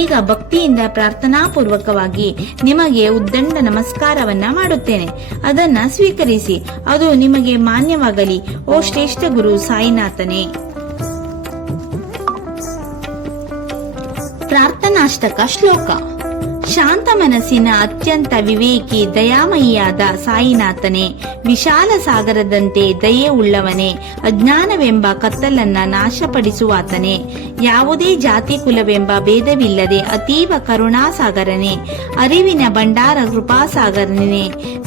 ಈಗ ಭಕ್ತಿಯಿಂದ ಪ್ರಾರ್ಥನಾಪೂರ್ವಕವಾಗಿ ನಿಮಗೆ ಉದ್ದಂಡ ನಮಸ್ಕಾರವನ್ನ ಮಾಡುತ್ತೇನೆ. ಅದನ್ನ ಸ್ವೀಕರಿಸಿ. ಅದು ನಿಮಗೆ ಮಾನ್ಯವಾಗಲಿ ಓ ಶ್ರೇಷ್ಠ ಗುರು ಸಾಯಿನಾಥನೇ. ಪ್ರಾರ್ಥನಾಷ್ಟಕ ಶ್ಲೋಕ. ಶಾಂತ ಮನಸ್ಸಿನ ಅತ್ಯಂತ ವಿವೇಕಿ ದಯಾಮಯಿಯಾದ ಸಾಯಿನಾಥನೇ, ವಿಶಾಲ ಸಾಗರದಂತೆ ದಯೆ ಉಳ್ಳವನೇ, ಅಜ್ಞಾನವೆಂಬ ಕತ್ತಲನ್ನ ನಾಶಪಡಿಸುವಾತನೇ, ಯಾವುದೇ ಜಾತಿ ಕುಲವೆಂಬ ಭೇದವಿಲ್ಲದೆ ಅತೀವ ಕರುಣಾಸಾಗರನೇ, ಅರಿವಿನ ಭಂಡಾರ ಕೃಪಾಸಾಗರನೇ,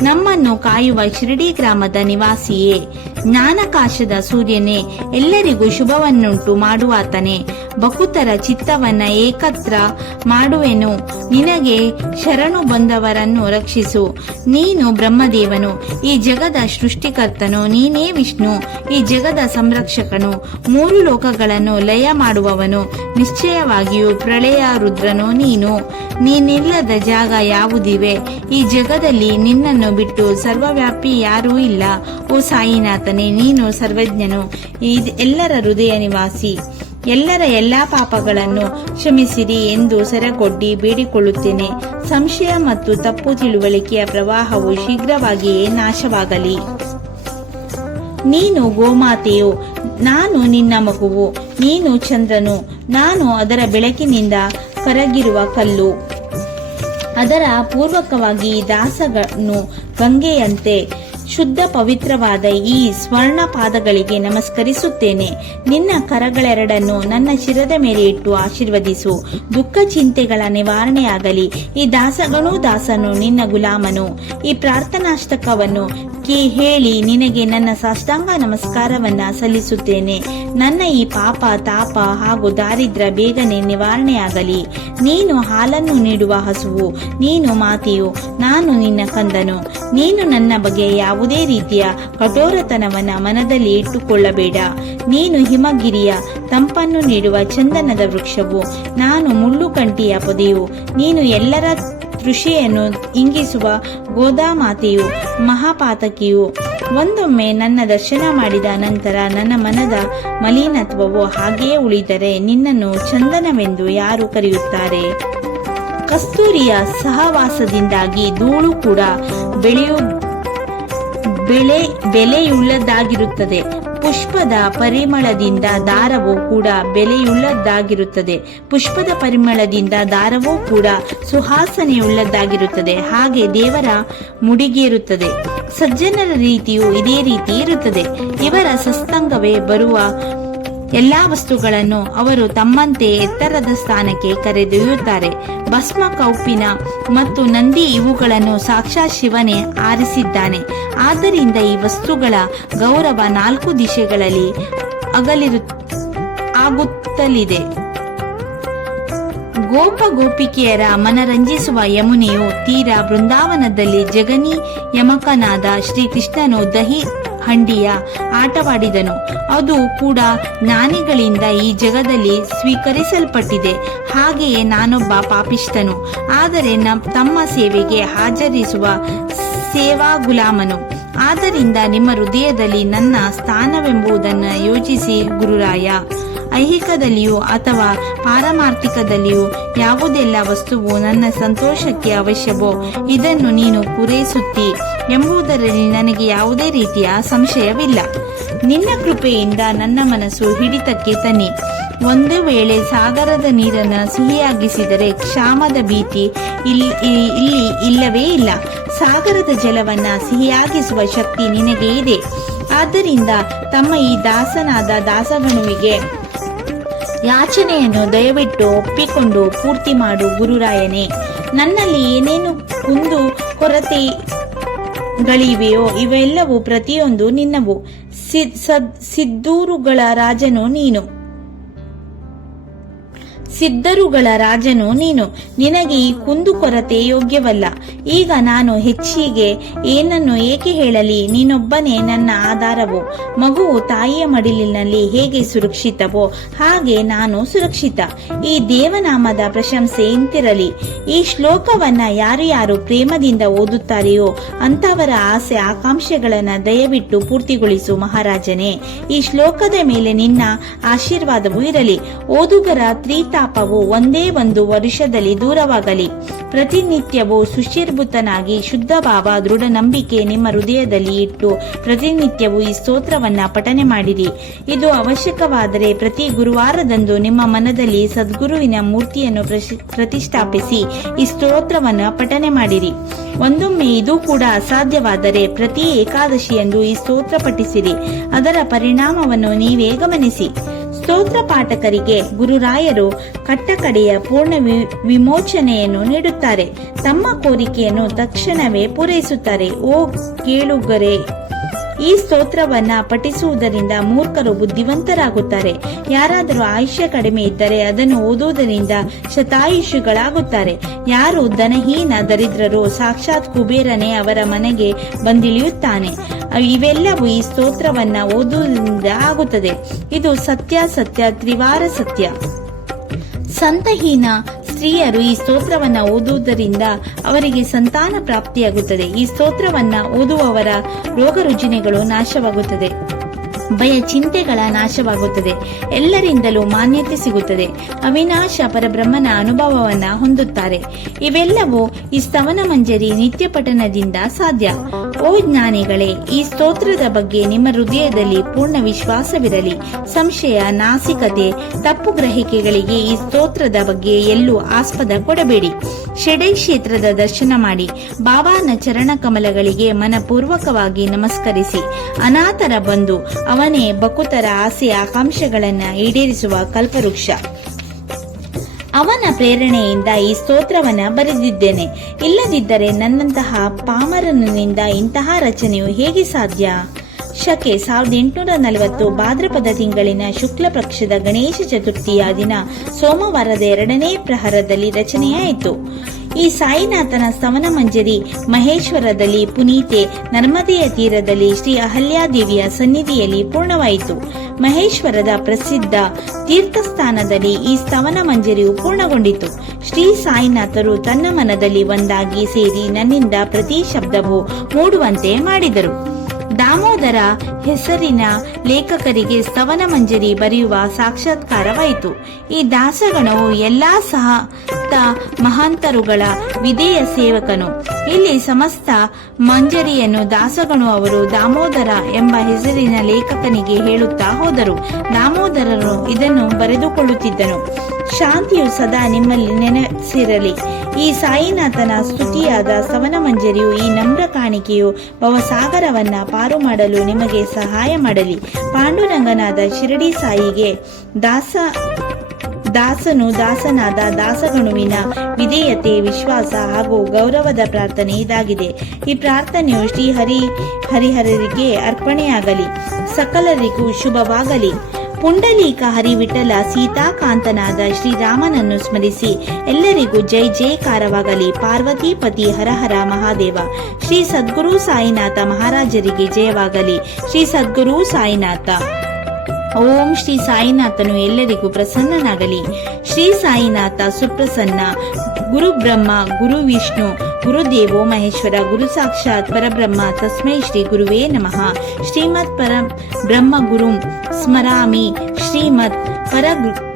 ನಮ್ಮನ್ನು ಕಾಯುವ ಶಿರಡಿ ಗ್ರಾಮದ ನಿವಾಸಿಯೇ, ಜ್ಞಾನಕಾಶದ ಸೂರ್ಯನೇ, ಎಲ್ಲರಿಗೂ ಶುಭವನ್ನುಂಟು ಮಾಡುವಾತನೇ, ಬಹುತರ ಚಿತ್ತವನ್ನ ಏಕತ್ರ ಮಾಡುವೆನು, ನಿನಗೆ ಶರಣು ಬಂದವರನ್ನು ರಕ್ಷಿಸು. ನೀನು ಬ್ರಹ್ಮದೇವನು, ಈ ಜಗದ ಸೃಷ್ಟಿಕರ್ತನು. ನೀನೇ ವಿಷ್ಣು, ಈ ಜಗದ ಸಂರಕ್ಷಕನು. ಮೂರು ಲೋಕಗಳನ್ನು ಲಯ ಮಾಡುವವನು. ನಿಶ್ಚಯವಾಗಿಯೂ ಪ್ರಳಯ ರುದ್ರನು ನೀನು. ನೀನಿಲ್ಲದ ಜಾಗ ಯಾವುದಿವೆ? ಈ ಜಗದಲ್ಲಿ ನಿನ್ನನ್ನು ಬಿಟ್ಟು ಸರ್ವವ್ಯಾಪಿ ಯಾರೂ ಇಲ್ಲ. ಓ ಸಾಯಿನಾಥನೇ, ನೀನು ಸರ್ವಜ್ಞನು, ಎಲ್ಲರ ಹೃದಯ ನಿವಾಸಿ. ಎಲ್ಲರ ಎಲ್ಲಾ ಪಾಪಗಳನ್ನು ಕ್ಷಮಿಸಿರಿ ಎಂದು ಸೆರೆಗೊಡ್ಡಿ ಬೇಡಿಕೊಳ್ಳುತ್ತೇನೆ. ಸಂಶಯ ಮತ್ತು ತಪ್ಪು ತಿಳುವಳಿಕೆಯ ಪ್ರವಾಹವು ಶೀಘ್ರವಾಗಿಯೇ ನಾಶವಾಗಲಿ. ನೀನು ಗೋಮಾತೆಯು, ನಾನು ನಿನ್ನ ಮಗುವು. ನೀನು ಚಂದ್ರನು, ನಾನು ಅದರ ಬೆಳಕಿನಿಂದ ಕರಗಿರುವ ಕಲ್ಲು. ಅದರ ಪೂರ್ವಕವಾಗಿ ದಾಸನು ಗಂಗೆಯಂತೆ ಶುದ್ಧ ಪವಿತ್ರವಾದ ಈ ಸ್ವರ್ಣ ಪಾದಗಳಿಗೆ ನಮಸ್ಕರಿಸುತ್ತೇನೆ. ನಿನ್ನ ಕರಗಳೆರಡನ್ನು ನನ್ನ ಶಿರದ ಮೇಲೆ ಇಟ್ಟು ಆಶೀರ್ವದಿಸು. ದುಃಖ ಚಿಂತೆಗಳ ನಿವಾರಣೆಯಾಗಲಿ. ಈ ದಾಸನು ನಿನ್ನ ಗುಲಾಮನು. ಈ ಪ್ರಾರ್ಥನಾಷ್ಟಕವನ್ನು ಹೇಳಿ ನಿನಗೆ ನನ್ನ ಸಾಷ್ಟಾಂಗ ನಮಸ್ಕಾರವನ್ನ ಸಲ್ಲಿಸುತ್ತೇನೆ. ನನ್ನ ಈ ಪಾಪ ತಾಪ ಹಾಗೂ ದಾರಿದ್ರ್ಯ ಬೇಗನೆ ನಿವಾರಣೆಯಾಗಲಿ. ನೀನು ಹಾಲನ್ನು ನೀಡುವ ಹಸುವು, ನೀನು ಮಾತೆಯು, ನಾನು ನಿನ್ನ ಕಂದನು. ನೀನು ನನ್ನ ಬಗ್ಗೆ ಯಾವುದೇ ರೀತಿಯ ಕಠೋರತನವನ್ನ ಮನದಲ್ಲಿ ಇಟ್ಟುಕೊಳ್ಳಬೇಡ. ನೀನು ಹಿಮಗಿರಿಯ ತಂಪನ್ನು ನೀಡುವ ಚಂದನದ ವೃಕ್ಷವು, ನಾನು ಮುಳ್ಳುಕಂಟಿಯ ಪೊದೆಯು. ನೀನು ಎಲ್ಲರ ತೃಷೆಯನ್ನು ಇಂಗಿಸುವ ಗೋದಾಮಾತೆಯು, ಮಹಾಪಾತಕಿಯು. ಒಂದೊಮ್ಮೆ ನನ್ನ ದರ್ಶನ ಮಾಡಿದ ನಂತರ ನನ್ನ ಮನದ ಮಲಿನತ್ವವು ಹಾಗೆಯೇ ಉಳಿದರೆ ನಿನ್ನನ್ನು ಚಂದನವೆಂದು ಯಾರು ಕರೆಯುತ್ತಾರೆ? ಕಸ್ತೂರಿಯ ಸಹವಾಸದಿಂದಾಗಿ ಧೂಳು ಕೂಡ ಬೆಲೆಯುಳ್ಳದ್ದಾಗಿರುತ್ತದೆ. ಪುಷ್ಪದ ಪರಿಮಳದಿಂದ ದಾರವೂ ಕೂಡ ಬೆಲೆಯುಳ್ಳದ್ದಾಗಿರುತ್ತದೆ. ಪುಷ್ಪದ ಪರಿಮಳದಿಂದ ದಾರವೂ ಕೂಡ ಸುವಾಸನೆಯುಳ್ಳದ್ದಾಗಿರುತ್ತದೆ. ಹಾಗೆ ದೇವರ ಮುಡಿಗೇರುತ್ತದೆ. ಸಜ್ಜನರ ರೀತಿಯು ಇದೇ ರೀತಿ ಇರುತ್ತದೆ. ಇವರ ಸತ್ಸಂಗವೇ ಬರುವ ಎಲ್ಲಾ ವಸ್ತುಗಳನ್ನು ಅವರು ತಮ್ಮಂತೆ ಎತ್ತರದ ಸ್ಥಾನಕ್ಕೆ ಕರೆದೊಯ್ಯುತ್ತಾರೆ. ಭಸ್ಮ, ಕೌಪಿನ ಮತ್ತು ನಂದಿ ಇವುಗಳನ್ನು ಸಾಕ್ಷಾತ್ ಶಿವನೇ ಆರಿಸಿದ್ದಾನೆ. ಆದ್ದರಿಂದ ಈ ವಸ್ತುಗಳ ಗೌರವ 4 ದಿಶೆಗಳಲ್ಲಿ ಆಗುತ್ತಲಿದೆ. ಗೋಪ ಗೋಪಿಕೆಯರ ಮನರಂಜಿಸುವ ಯಮುನೆಯು ತೀರ ಬೃಂದಾವನದಲ್ಲಿ ಜಗನಿ ಯಮಕನಾದ ಶ್ರೀಕೃಷ್ಣನು ದಹಿ ಹಂಡಿಯ ಆಟವಾಡಿದನು. ಅದು ಕೂಡ ಜ್ಞಾನಿಗಳಿಂದ ಈ ಜಗದಲ್ಲಿ ಸ್ವೀಕರಿಸಲ್ಪಟ್ಟಿದೆ. ಹಾಗೆಯೇ ನಾನೊಬ್ಬ ಪಾಪಿಷ್ಠನು, ಆದರೆ ತಮ್ಮ ಸೇವೆಗೆ ಹಾಜರಿಸುವ ಸೇವಾ ಗುಲಾಮನು. ಆದ್ದರಿಂದ ನಿಮ್ಮ ಹೃದಯದಲ್ಲಿ ನನ್ನ ಸ್ಥಾನವೆಂಬುದನ್ನು ಯೋಚಿಸಿ ಗುರುರಾಯ. ಐಹಿಕದಲ್ಲಿಯೂ ಅಥವಾ ಪಾರಮಾರ್ಥಿಕದಲ್ಲಿಯೂ ಯಾವುದೆಲ್ಲ ವಸ್ತುವು ನನ್ನ ಸಂತೋಷಕ್ಕೆ ಅವಶ್ಯವೋ ಇದನ್ನು ನೀನು ಪೂರೈಸುತ್ತಿ ಎಂಬುದರಲ್ಲಿ ನನಗೆ ಯಾವುದೇ ರೀತಿಯ ಸಂಶಯವಿಲ್ಲ. ನಿನ್ನ ಕೃಪೆಯಿಂದ ನನ್ನ ಮನಸ್ಸು ಹಿಡಿತಕ್ಕೆ ತನ್ನಿ. ಒಂದು ವೇಳೆ ಸಾಗರದ ನೀರನ್ನು ಸಿಹಿಯಾಗಿಸಿದರೆ ಕ್ಷಾಮದ ಭೀತಿ ಇಲ್ಲಿ ಇಲ್ಲವೇ ಇಲ್ಲ. ಸಾಗರದ ಜಲವನ್ನ ಸಿಹಿಯಾಗಿಸುವ ಶಕ್ತಿ ನಿನಗೆ ಇದೆ. ಆದ್ದರಿಂದ ತಮ್ಮ ಈ ದಾಸನಾದ ದಾಸಗಣುವಿಗೆ ಯಾಚನೆಯನ್ನು ದಯವಿಟ್ಟು ಒಪ್ಪಿಕೊಂಡು ಪೂರ್ತಿ ಮಾಡು ಗುರುರಾಯನೇ. ನನ್ನಲ್ಲಿ ಏನೇನು ಕುಂದು ಕೊರತೆಗಳಿವೆಯೋ ಇವೆಲ್ಲವೂ ಪ್ರತಿಯೊಂದು ನಿನ್ನವು. ಸಿದ್ಧರುಗಳ ರಾಜನು ನೀನು. ನಿನಗೆ ಈ ಕುಂದು ಕೊರತೆ ಯೋಗ್ಯವಲ್ಲ. ಈಗ ನಾನು ಹೆಚ್ಚಿಗೆ ಏನನ್ನು ಏಕೆ ಹೇಳಲಿ? ನೀನೊಬ್ಬನೇ ನನ್ನ ಆಧಾರವು. ಮಗುವು ತಾಯಿಯ ಮಡಿಲಿನಲ್ಲಿ ಹೇಗೆ ಸುರಕ್ಷಿತವೋ ಹಾಗೆ ನಾನು ಸುರಕ್ಷಿತ. ಈ ದೇವನಾಮದ ಪ್ರಶಂಸೆ ಇಂತಿರಲಿ. ಈ ಶ್ಲೋಕವನ್ನ ಯಾರು ಪ್ರೇಮದಿಂದ ಓದುತ್ತಾರೆಯೋ ಅಂತವರ ಆಸೆ ಆಕಾಂಕ್ಷೆಗಳನ್ನ ದಯವಿಟ್ಟು ಪೂರ್ತಿಗೊಳಿಸು ಮಹಾರಾಜನೇ. ಈ ಶ್ಲೋಕದ ಮೇಲೆ ನಿನ್ನ ಆಶೀರ್ವಾದವೂ ಇರಲಿ. ಓದುಗರ ತ್ರಿತಾಪವು ಒಂದೇ ಒಂದು ವರುಷದಲ್ಲಿ ದೂರವಾಗಲಿ. ಪ್ರತಿನಿತ್ಯವೂ ಸುಶೀರ್ಭೂತನಾಗಿ ಶುದ್ಧ ಭಾವ ದೃಢ ನಂಬಿಕೆ ನಿಮ್ಮ ಹೃದಯದಲ್ಲಿ ಇಟ್ಟು ಪ್ರತಿನಿತ್ಯವೂ ಈ ಸ್ತೋತ್ರವನ್ನ ಪಠನೆ ಮಾಡಿರಿ. ಇದು ಅವಶ್ಯಕವಾದರೆ ಪ್ರತಿ ಗುರುವಾರದಂದು ನಿಮ್ಮ ಮನದಲ್ಲಿ ಸದ್ಗುರುವಿನ ಮೂರ್ತಿಯನ್ನು ಪ್ರತಿಷ್ಠಾಪಿಸಿ ಈ ಸ್ತೋತ್ರವನ್ನ ಪಠನೆ ಮಾಡಿರಿ. ಒಂದೊಮ್ಮೆ ಇದು ಕೂಡ ಅಸಾಧ್ಯವಾದರೆ ಪ್ರತಿ ಏಕಾದಶಿಯಂದು ಈ ಸ್ತೋತ್ರ ಪಠಿಸಿರಿ. ಅದರ ಪರಿಣಾಮವನ್ನು ನೀವೇ ಗಮನಿಸಿ. ಸ್ತೋತ್ರ ಪಾಠಕರಿಗೆ ಗುರುರಾಯರು ಕಟ್ಟಕಡೆಯ ಪೂರ್ಣ ವಿಮೋಚನೆಯನ್ನು ನೀಡುತ್ತಾರೆ. ತಮ್ಮ ಕೋರಿಕೆಯನ್ನು ತಕ್ಷಣವೇ ಪೂರೈಸುತ್ತಾರೆ. ಓ ಕೇಳುಗರೆ, ಈ ಸ್ತೋತ್ರವನ್ನ ಪಠಿಸುವುದರಿಂದ ಮೂರ್ಖರು ಬುದ್ಧಿವಂತರಾಗುತ್ತಾರೆ. ಯಾರಾದರೂ ಆಯುಷ್ಯ ಕಡಿಮೆ ಇದ್ದರೆ ಅದನ್ನು ಓದುವುದರಿಂದ ಶತಾಯುಷಿಗಳಾಗುತ್ತಾರೆ. ಯಾರು ಧನಹೀನ ದರಿದ್ರರೋ ಸಾಕ್ಷಾತ್ ಕುಬೇರನೇ ಅವರ ಮನೆಗೆ ಬಂದಿಳಿಯುತ್ತಾನೆ. ಇವೆಲ್ಲವೂ ಈ ಸ್ತೋತ್ರವನ್ನ ಓದುವುದರಿಂದ ಆಗುತ್ತದೆ. ಇದು ಸತ್ಯ ತ್ರಿವಾರ ಸತ್ಯ. ಸಂತಹೀನ ಸ್ತ್ರೀಯರು ಈ ಸ್ತೋತ್ರವನ್ನ ಓದುವುದರಿಂದ ಅವರಿಗೆ ಸಂತಾನ ಪ್ರಾಪ್ತಿಯಾಗುತ್ತದೆ. ಈ ಸ್ತೋತ್ರವನ್ನ ಓದುವವರ ರೋಗ ರುಜಿನಗಳು ನಾಶವಾಗುತ್ತದೆ, ಭಯ ಚಿಂತೆಗಳ ನಾಶವಾಗುತ್ತದೆ, ಎಲ್ಲರಿಂದಲೂ ಮಾನ್ಯತೆ ಸಿಗುತ್ತದೆ, ಅವಿನಾಶ ಪರಬ್ರಹ್ಮನ ಅನುಭವವನ್ನ ಹೊಂದುತ್ತಾರೆ. ಇವೆಲ್ಲವೂ ಈ ಸ್ತವನ ಮಂಜರಿ ನಿತ್ಯ ಪಠನದಿಂದ ಸಾಧ್ಯ. ಓ ಜ್ಞಾನಿಗಳೇ, ಈ ಸ್ತೋತ್ರದ ಬಗ್ಗೆ ನಿಮ್ಮ ಹೃದಯದಲ್ಲಿ ಪೂರ್ಣ ವಿಶ್ವಾಸವಿರಲಿ. ಸಂಶಯ, ನಾಸಿಕತೆ, ತಪ್ಪು ಗ್ರಹಿಕೆಗಳಿಗೆ ಈ ಸ್ತೋತ್ರದ ಬಗ್ಗೆ ಎಲ್ಲೂ ಆಸ್ಪದ ಕೊಡಬೇಡಿ. ಷಡೈ ಕ್ಷೇತ್ರದ ದರ್ಶನ ಮಾಡಿ ಬಾಬಾನ ಚರಣ ಕಮಲಗಳಿಗೆ ಮನಪೂರ್ವಕವಾಗಿ ನಮಸ್ಕರಿಸಿ. ಅನಾಥರ ಬಂಧು ಅವನೇ ಬಕುತರ ಆಸೆ ಆಕಾಂಕ್ಷೆಗಳನ್ನ ಈಡೇರಿಸುವ ಕಲ್ಪವೃಕ್ಷ. ಅವನ ಪ್ರೇರಣೆಯಿಂದ ಈ ಸ್ತೋತ್ರವನ್ನ ಬರೆದಿದ್ದೇನೆ. ಇಲ್ಲದಿದ್ದರೆ ನನ್ನಂತಹ ಪಾಮರನಿಂದ ಇಂತಹ ರಚನೆಯು ಹೇಗೆ ಸಾಧ್ಯ? ಶಕೆ 1840 ಭಾದ್ರಪದ ತಿಂಗಳಿನ ಶುಕ್ಲ ಪಕ್ಷದ ಗಣೇಶ ಚತುರ್ಥಿಯ ದಿನ ಸೋಮವಾರದ 2ನೇ ಪ್ರಹರದಲ್ಲಿ ರಚನೆಯಾಯಿತು. ಈ ಸಾಯಿನಾಥನ ಸ್ತವನ ಮಂಜರಿ ಮಹೇಶ್ವರದಲ್ಲಿ ಪುನೀತೆ ನರ್ಮದೆಯ ತೀರದಲ್ಲಿ ಶ್ರೀ ಅಹಲ್ಯಾದೇವಿಯ ಸನ್ನಿಧಿಯಲ್ಲಿ ಪೂರ್ಣವಾಯಿತು. ಮಹೇಶ್ವರದ ಪ್ರಸಿದ್ಧ ತೀರ್ಥಸ್ಥಾನದಲ್ಲಿ ಈ ಸ್ತವನ ಮಂಜರಿಯು ಪೂರ್ಣಗೊಂಡಿತು. ಶ್ರೀ ಸಾಯಿನಾಥರು ತನ್ನ ಮನದಲ್ಲಿ ಒಂದಾಗಿ ಸೇರಿ ನನ್ನಿಂದ ಪ್ರತಿ ಶಬ್ದವು ಮೂಡುವಂತೆ ಮಾಡಿದರು. ದಾಮೋದರ ಹೆಸರಿನ ಲೇಖಕರಿಗೆ ಸ್ತವನ ಮಂಜರಿ ಬರೆಯುವ ಸಾಕ್ಷಾತ್ಕಾರವಾಯಿತು. ಈ ದಾಸಗಣವು ಎಲ್ಲಾ ಸಹತ ಮಹಾಂತರುಗಳ ವಿಧೇಯ ಸೇವಕನು. ಇಲ್ಲಿ ಸಮಸ್ತ ಮಂಜರಿಯನ್ನು ದಾಸಗಣು ಅವರು ದಾಮೋದರ ಎಂಬ ಹೆಸರಿನ ಲೇಖಕನಿಗೆ ಹೇಳುತ್ತಾ ಹೋದರು. ದಾಮೋದರನು ಇದನ್ನು ಬರೆದುಕೊಳ್ಳುತ್ತಿದ್ದನು. ಶಾಂತಿಯು ಸದಾ ನಿಮ್ಮಲ್ಲಿ ನೆನೆಸಿರಲಿ. ಈ ಸಾಯಿನಾಥನ ಸ್ತುತಿಯಾದ ಸ್ತವನ ಮಂಜರಿಯು ಈ ನಮ್ರ ಕಾಣಿಕೆಯು ಭವಸಾಗರವನ್ನ ಪಾರು ಮಾಡಲು ನಿಮಗೆ ಸಹಾಯ ಮಾಡಲಿ. ಪಾಂಡುರಂಗನಾದ ಶಿರಡಿ ಸಾಯಿಗೆ ದಾಸನು ದಾಸನಾದ ದಾಸಗಣುವಿನ ವಿಧೇಯತೆ, ವಿಶ್ವಾಸ ಹಾಗೂ ಗೌರವದ ಪ್ರಾರ್ಥನೆ ಇದಾಗಿದೆ. ಈ ಪ್ರಾರ್ಥನೆಯು ಶ್ರೀ ಹರಿಹರರಿಗೆ ಅರ್ಪಣೆಯಾಗಲಿ. ಸಕಲರಿಗೂ ಶುಭವಾಗಲಿ. ಪುಂಡಲೀಕ ಹರಿವಿಠಲ ಸೀತಾಕಾಂತನಾದ ಶ್ರೀರಾಮನನ್ನು ಸ್ಮರಿಸಿ ಎಲ್ಲರಿಗೂ ಜೈ ಜಯಕಾರವಾಗಲಿ. ಪಾರ್ವತೀಪತಿ ಹರ ಹರ ಮಹಾದೇವ. ಶ್ರೀ ಸದ್ಗುರು ಸಾಯಿನಾಥ ಮಹಾರಾಜರಿಗೆ ಜಯವಾಗಲಿ. ಶ್ರೀ ಸದ್ಗುರು ಸಾಯಿನಾಥ. ಓಂ ಶ್ರೀ ಸಾಯಿನಾಥನು ಎಲ್ಲರಿಗೂ ಪ್ರಸನ್ನನಾಗಲಿ. ಶ್ರೀ ಸಾಯಿನಾಥ ಸುಪ್ರಸನ್ನ. ಗುರು ಬ್ರಹ್ಮ ಗುರು ವಿಷ್ಣು ಗುರುದೇವೋ ಮಹೇಶ್ವರ. ಗುರು ಸಾಕ್ಷಾತ್ ಪರಬ್ರಹ್ಮ. ತಸ್ಮೈ ಶ್ರೀ ಗುರುವೇ ನಮಃ. ಶ್ರೀಮತ್ ಪರ ಬ್ರಹ್ಮ ಗುರುಂ ಸ್ಮರಾಮಿ. ಶ್ರೀಮತ್ ಪರ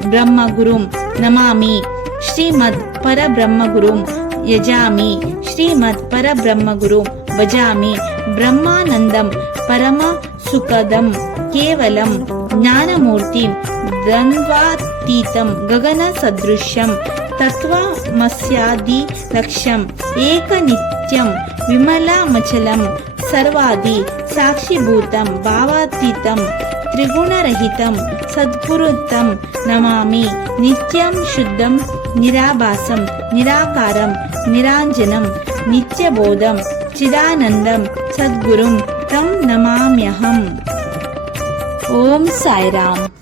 ಬ್ರಹ್ಮ ಗುರುಂ ನಮಾಮಿ. ಶ್ರೀಮತ್ ಪರ ಬ್ರಹ್ಮ ಗುರುಂ ಯಜಾಮಿ. ಶ್ರೀಮತ್ ಪರ ಬ್ರಹ್ಮ ಗುರುಂ ಭಜಾಮಿ. ಬ್ರಹ್ಮಾನಂದಂ ಪರಮ ಸುಖದಂ ಕೇವಲಂ ಜ್ಞಾನಮೂರ್ತಿಂ ದ್ವಂದ್ವಾತೀತಂ ಗಗನ ಸದೃಶ್ಯಂ ತತ್ವಮಸ್ಯಾದಿ ಲಕ್ಷ್ಯಂ ಏಕನಿತ್ಯಂ ವಿಮಲಮಚಲಂ ಸರ್ವಾದಿ ಸಾಕ್ಷಿಭೂತಂ ಭಾವಾತೀತಂ ತ್ರಿಗುಣರಹಿತಂ ಸದ್ಗುರುತಂ ನಮಾಮಿ. ನಿತ್ಯಂ ಶುದ್ಧಂ ನಿರಾಭಾಸಂ ನಿರಾಕಾರಂ ನಿರಾಂಜನಂ ನಿತ್ಯಬೋಧಂ ಚಿದಾನಂದಂ ಸದ್ಗುರುಂ ತಂ ನಮಾಮ್ಯಹಂ. ಓಂ ಸಾಯಿರಾಮ್.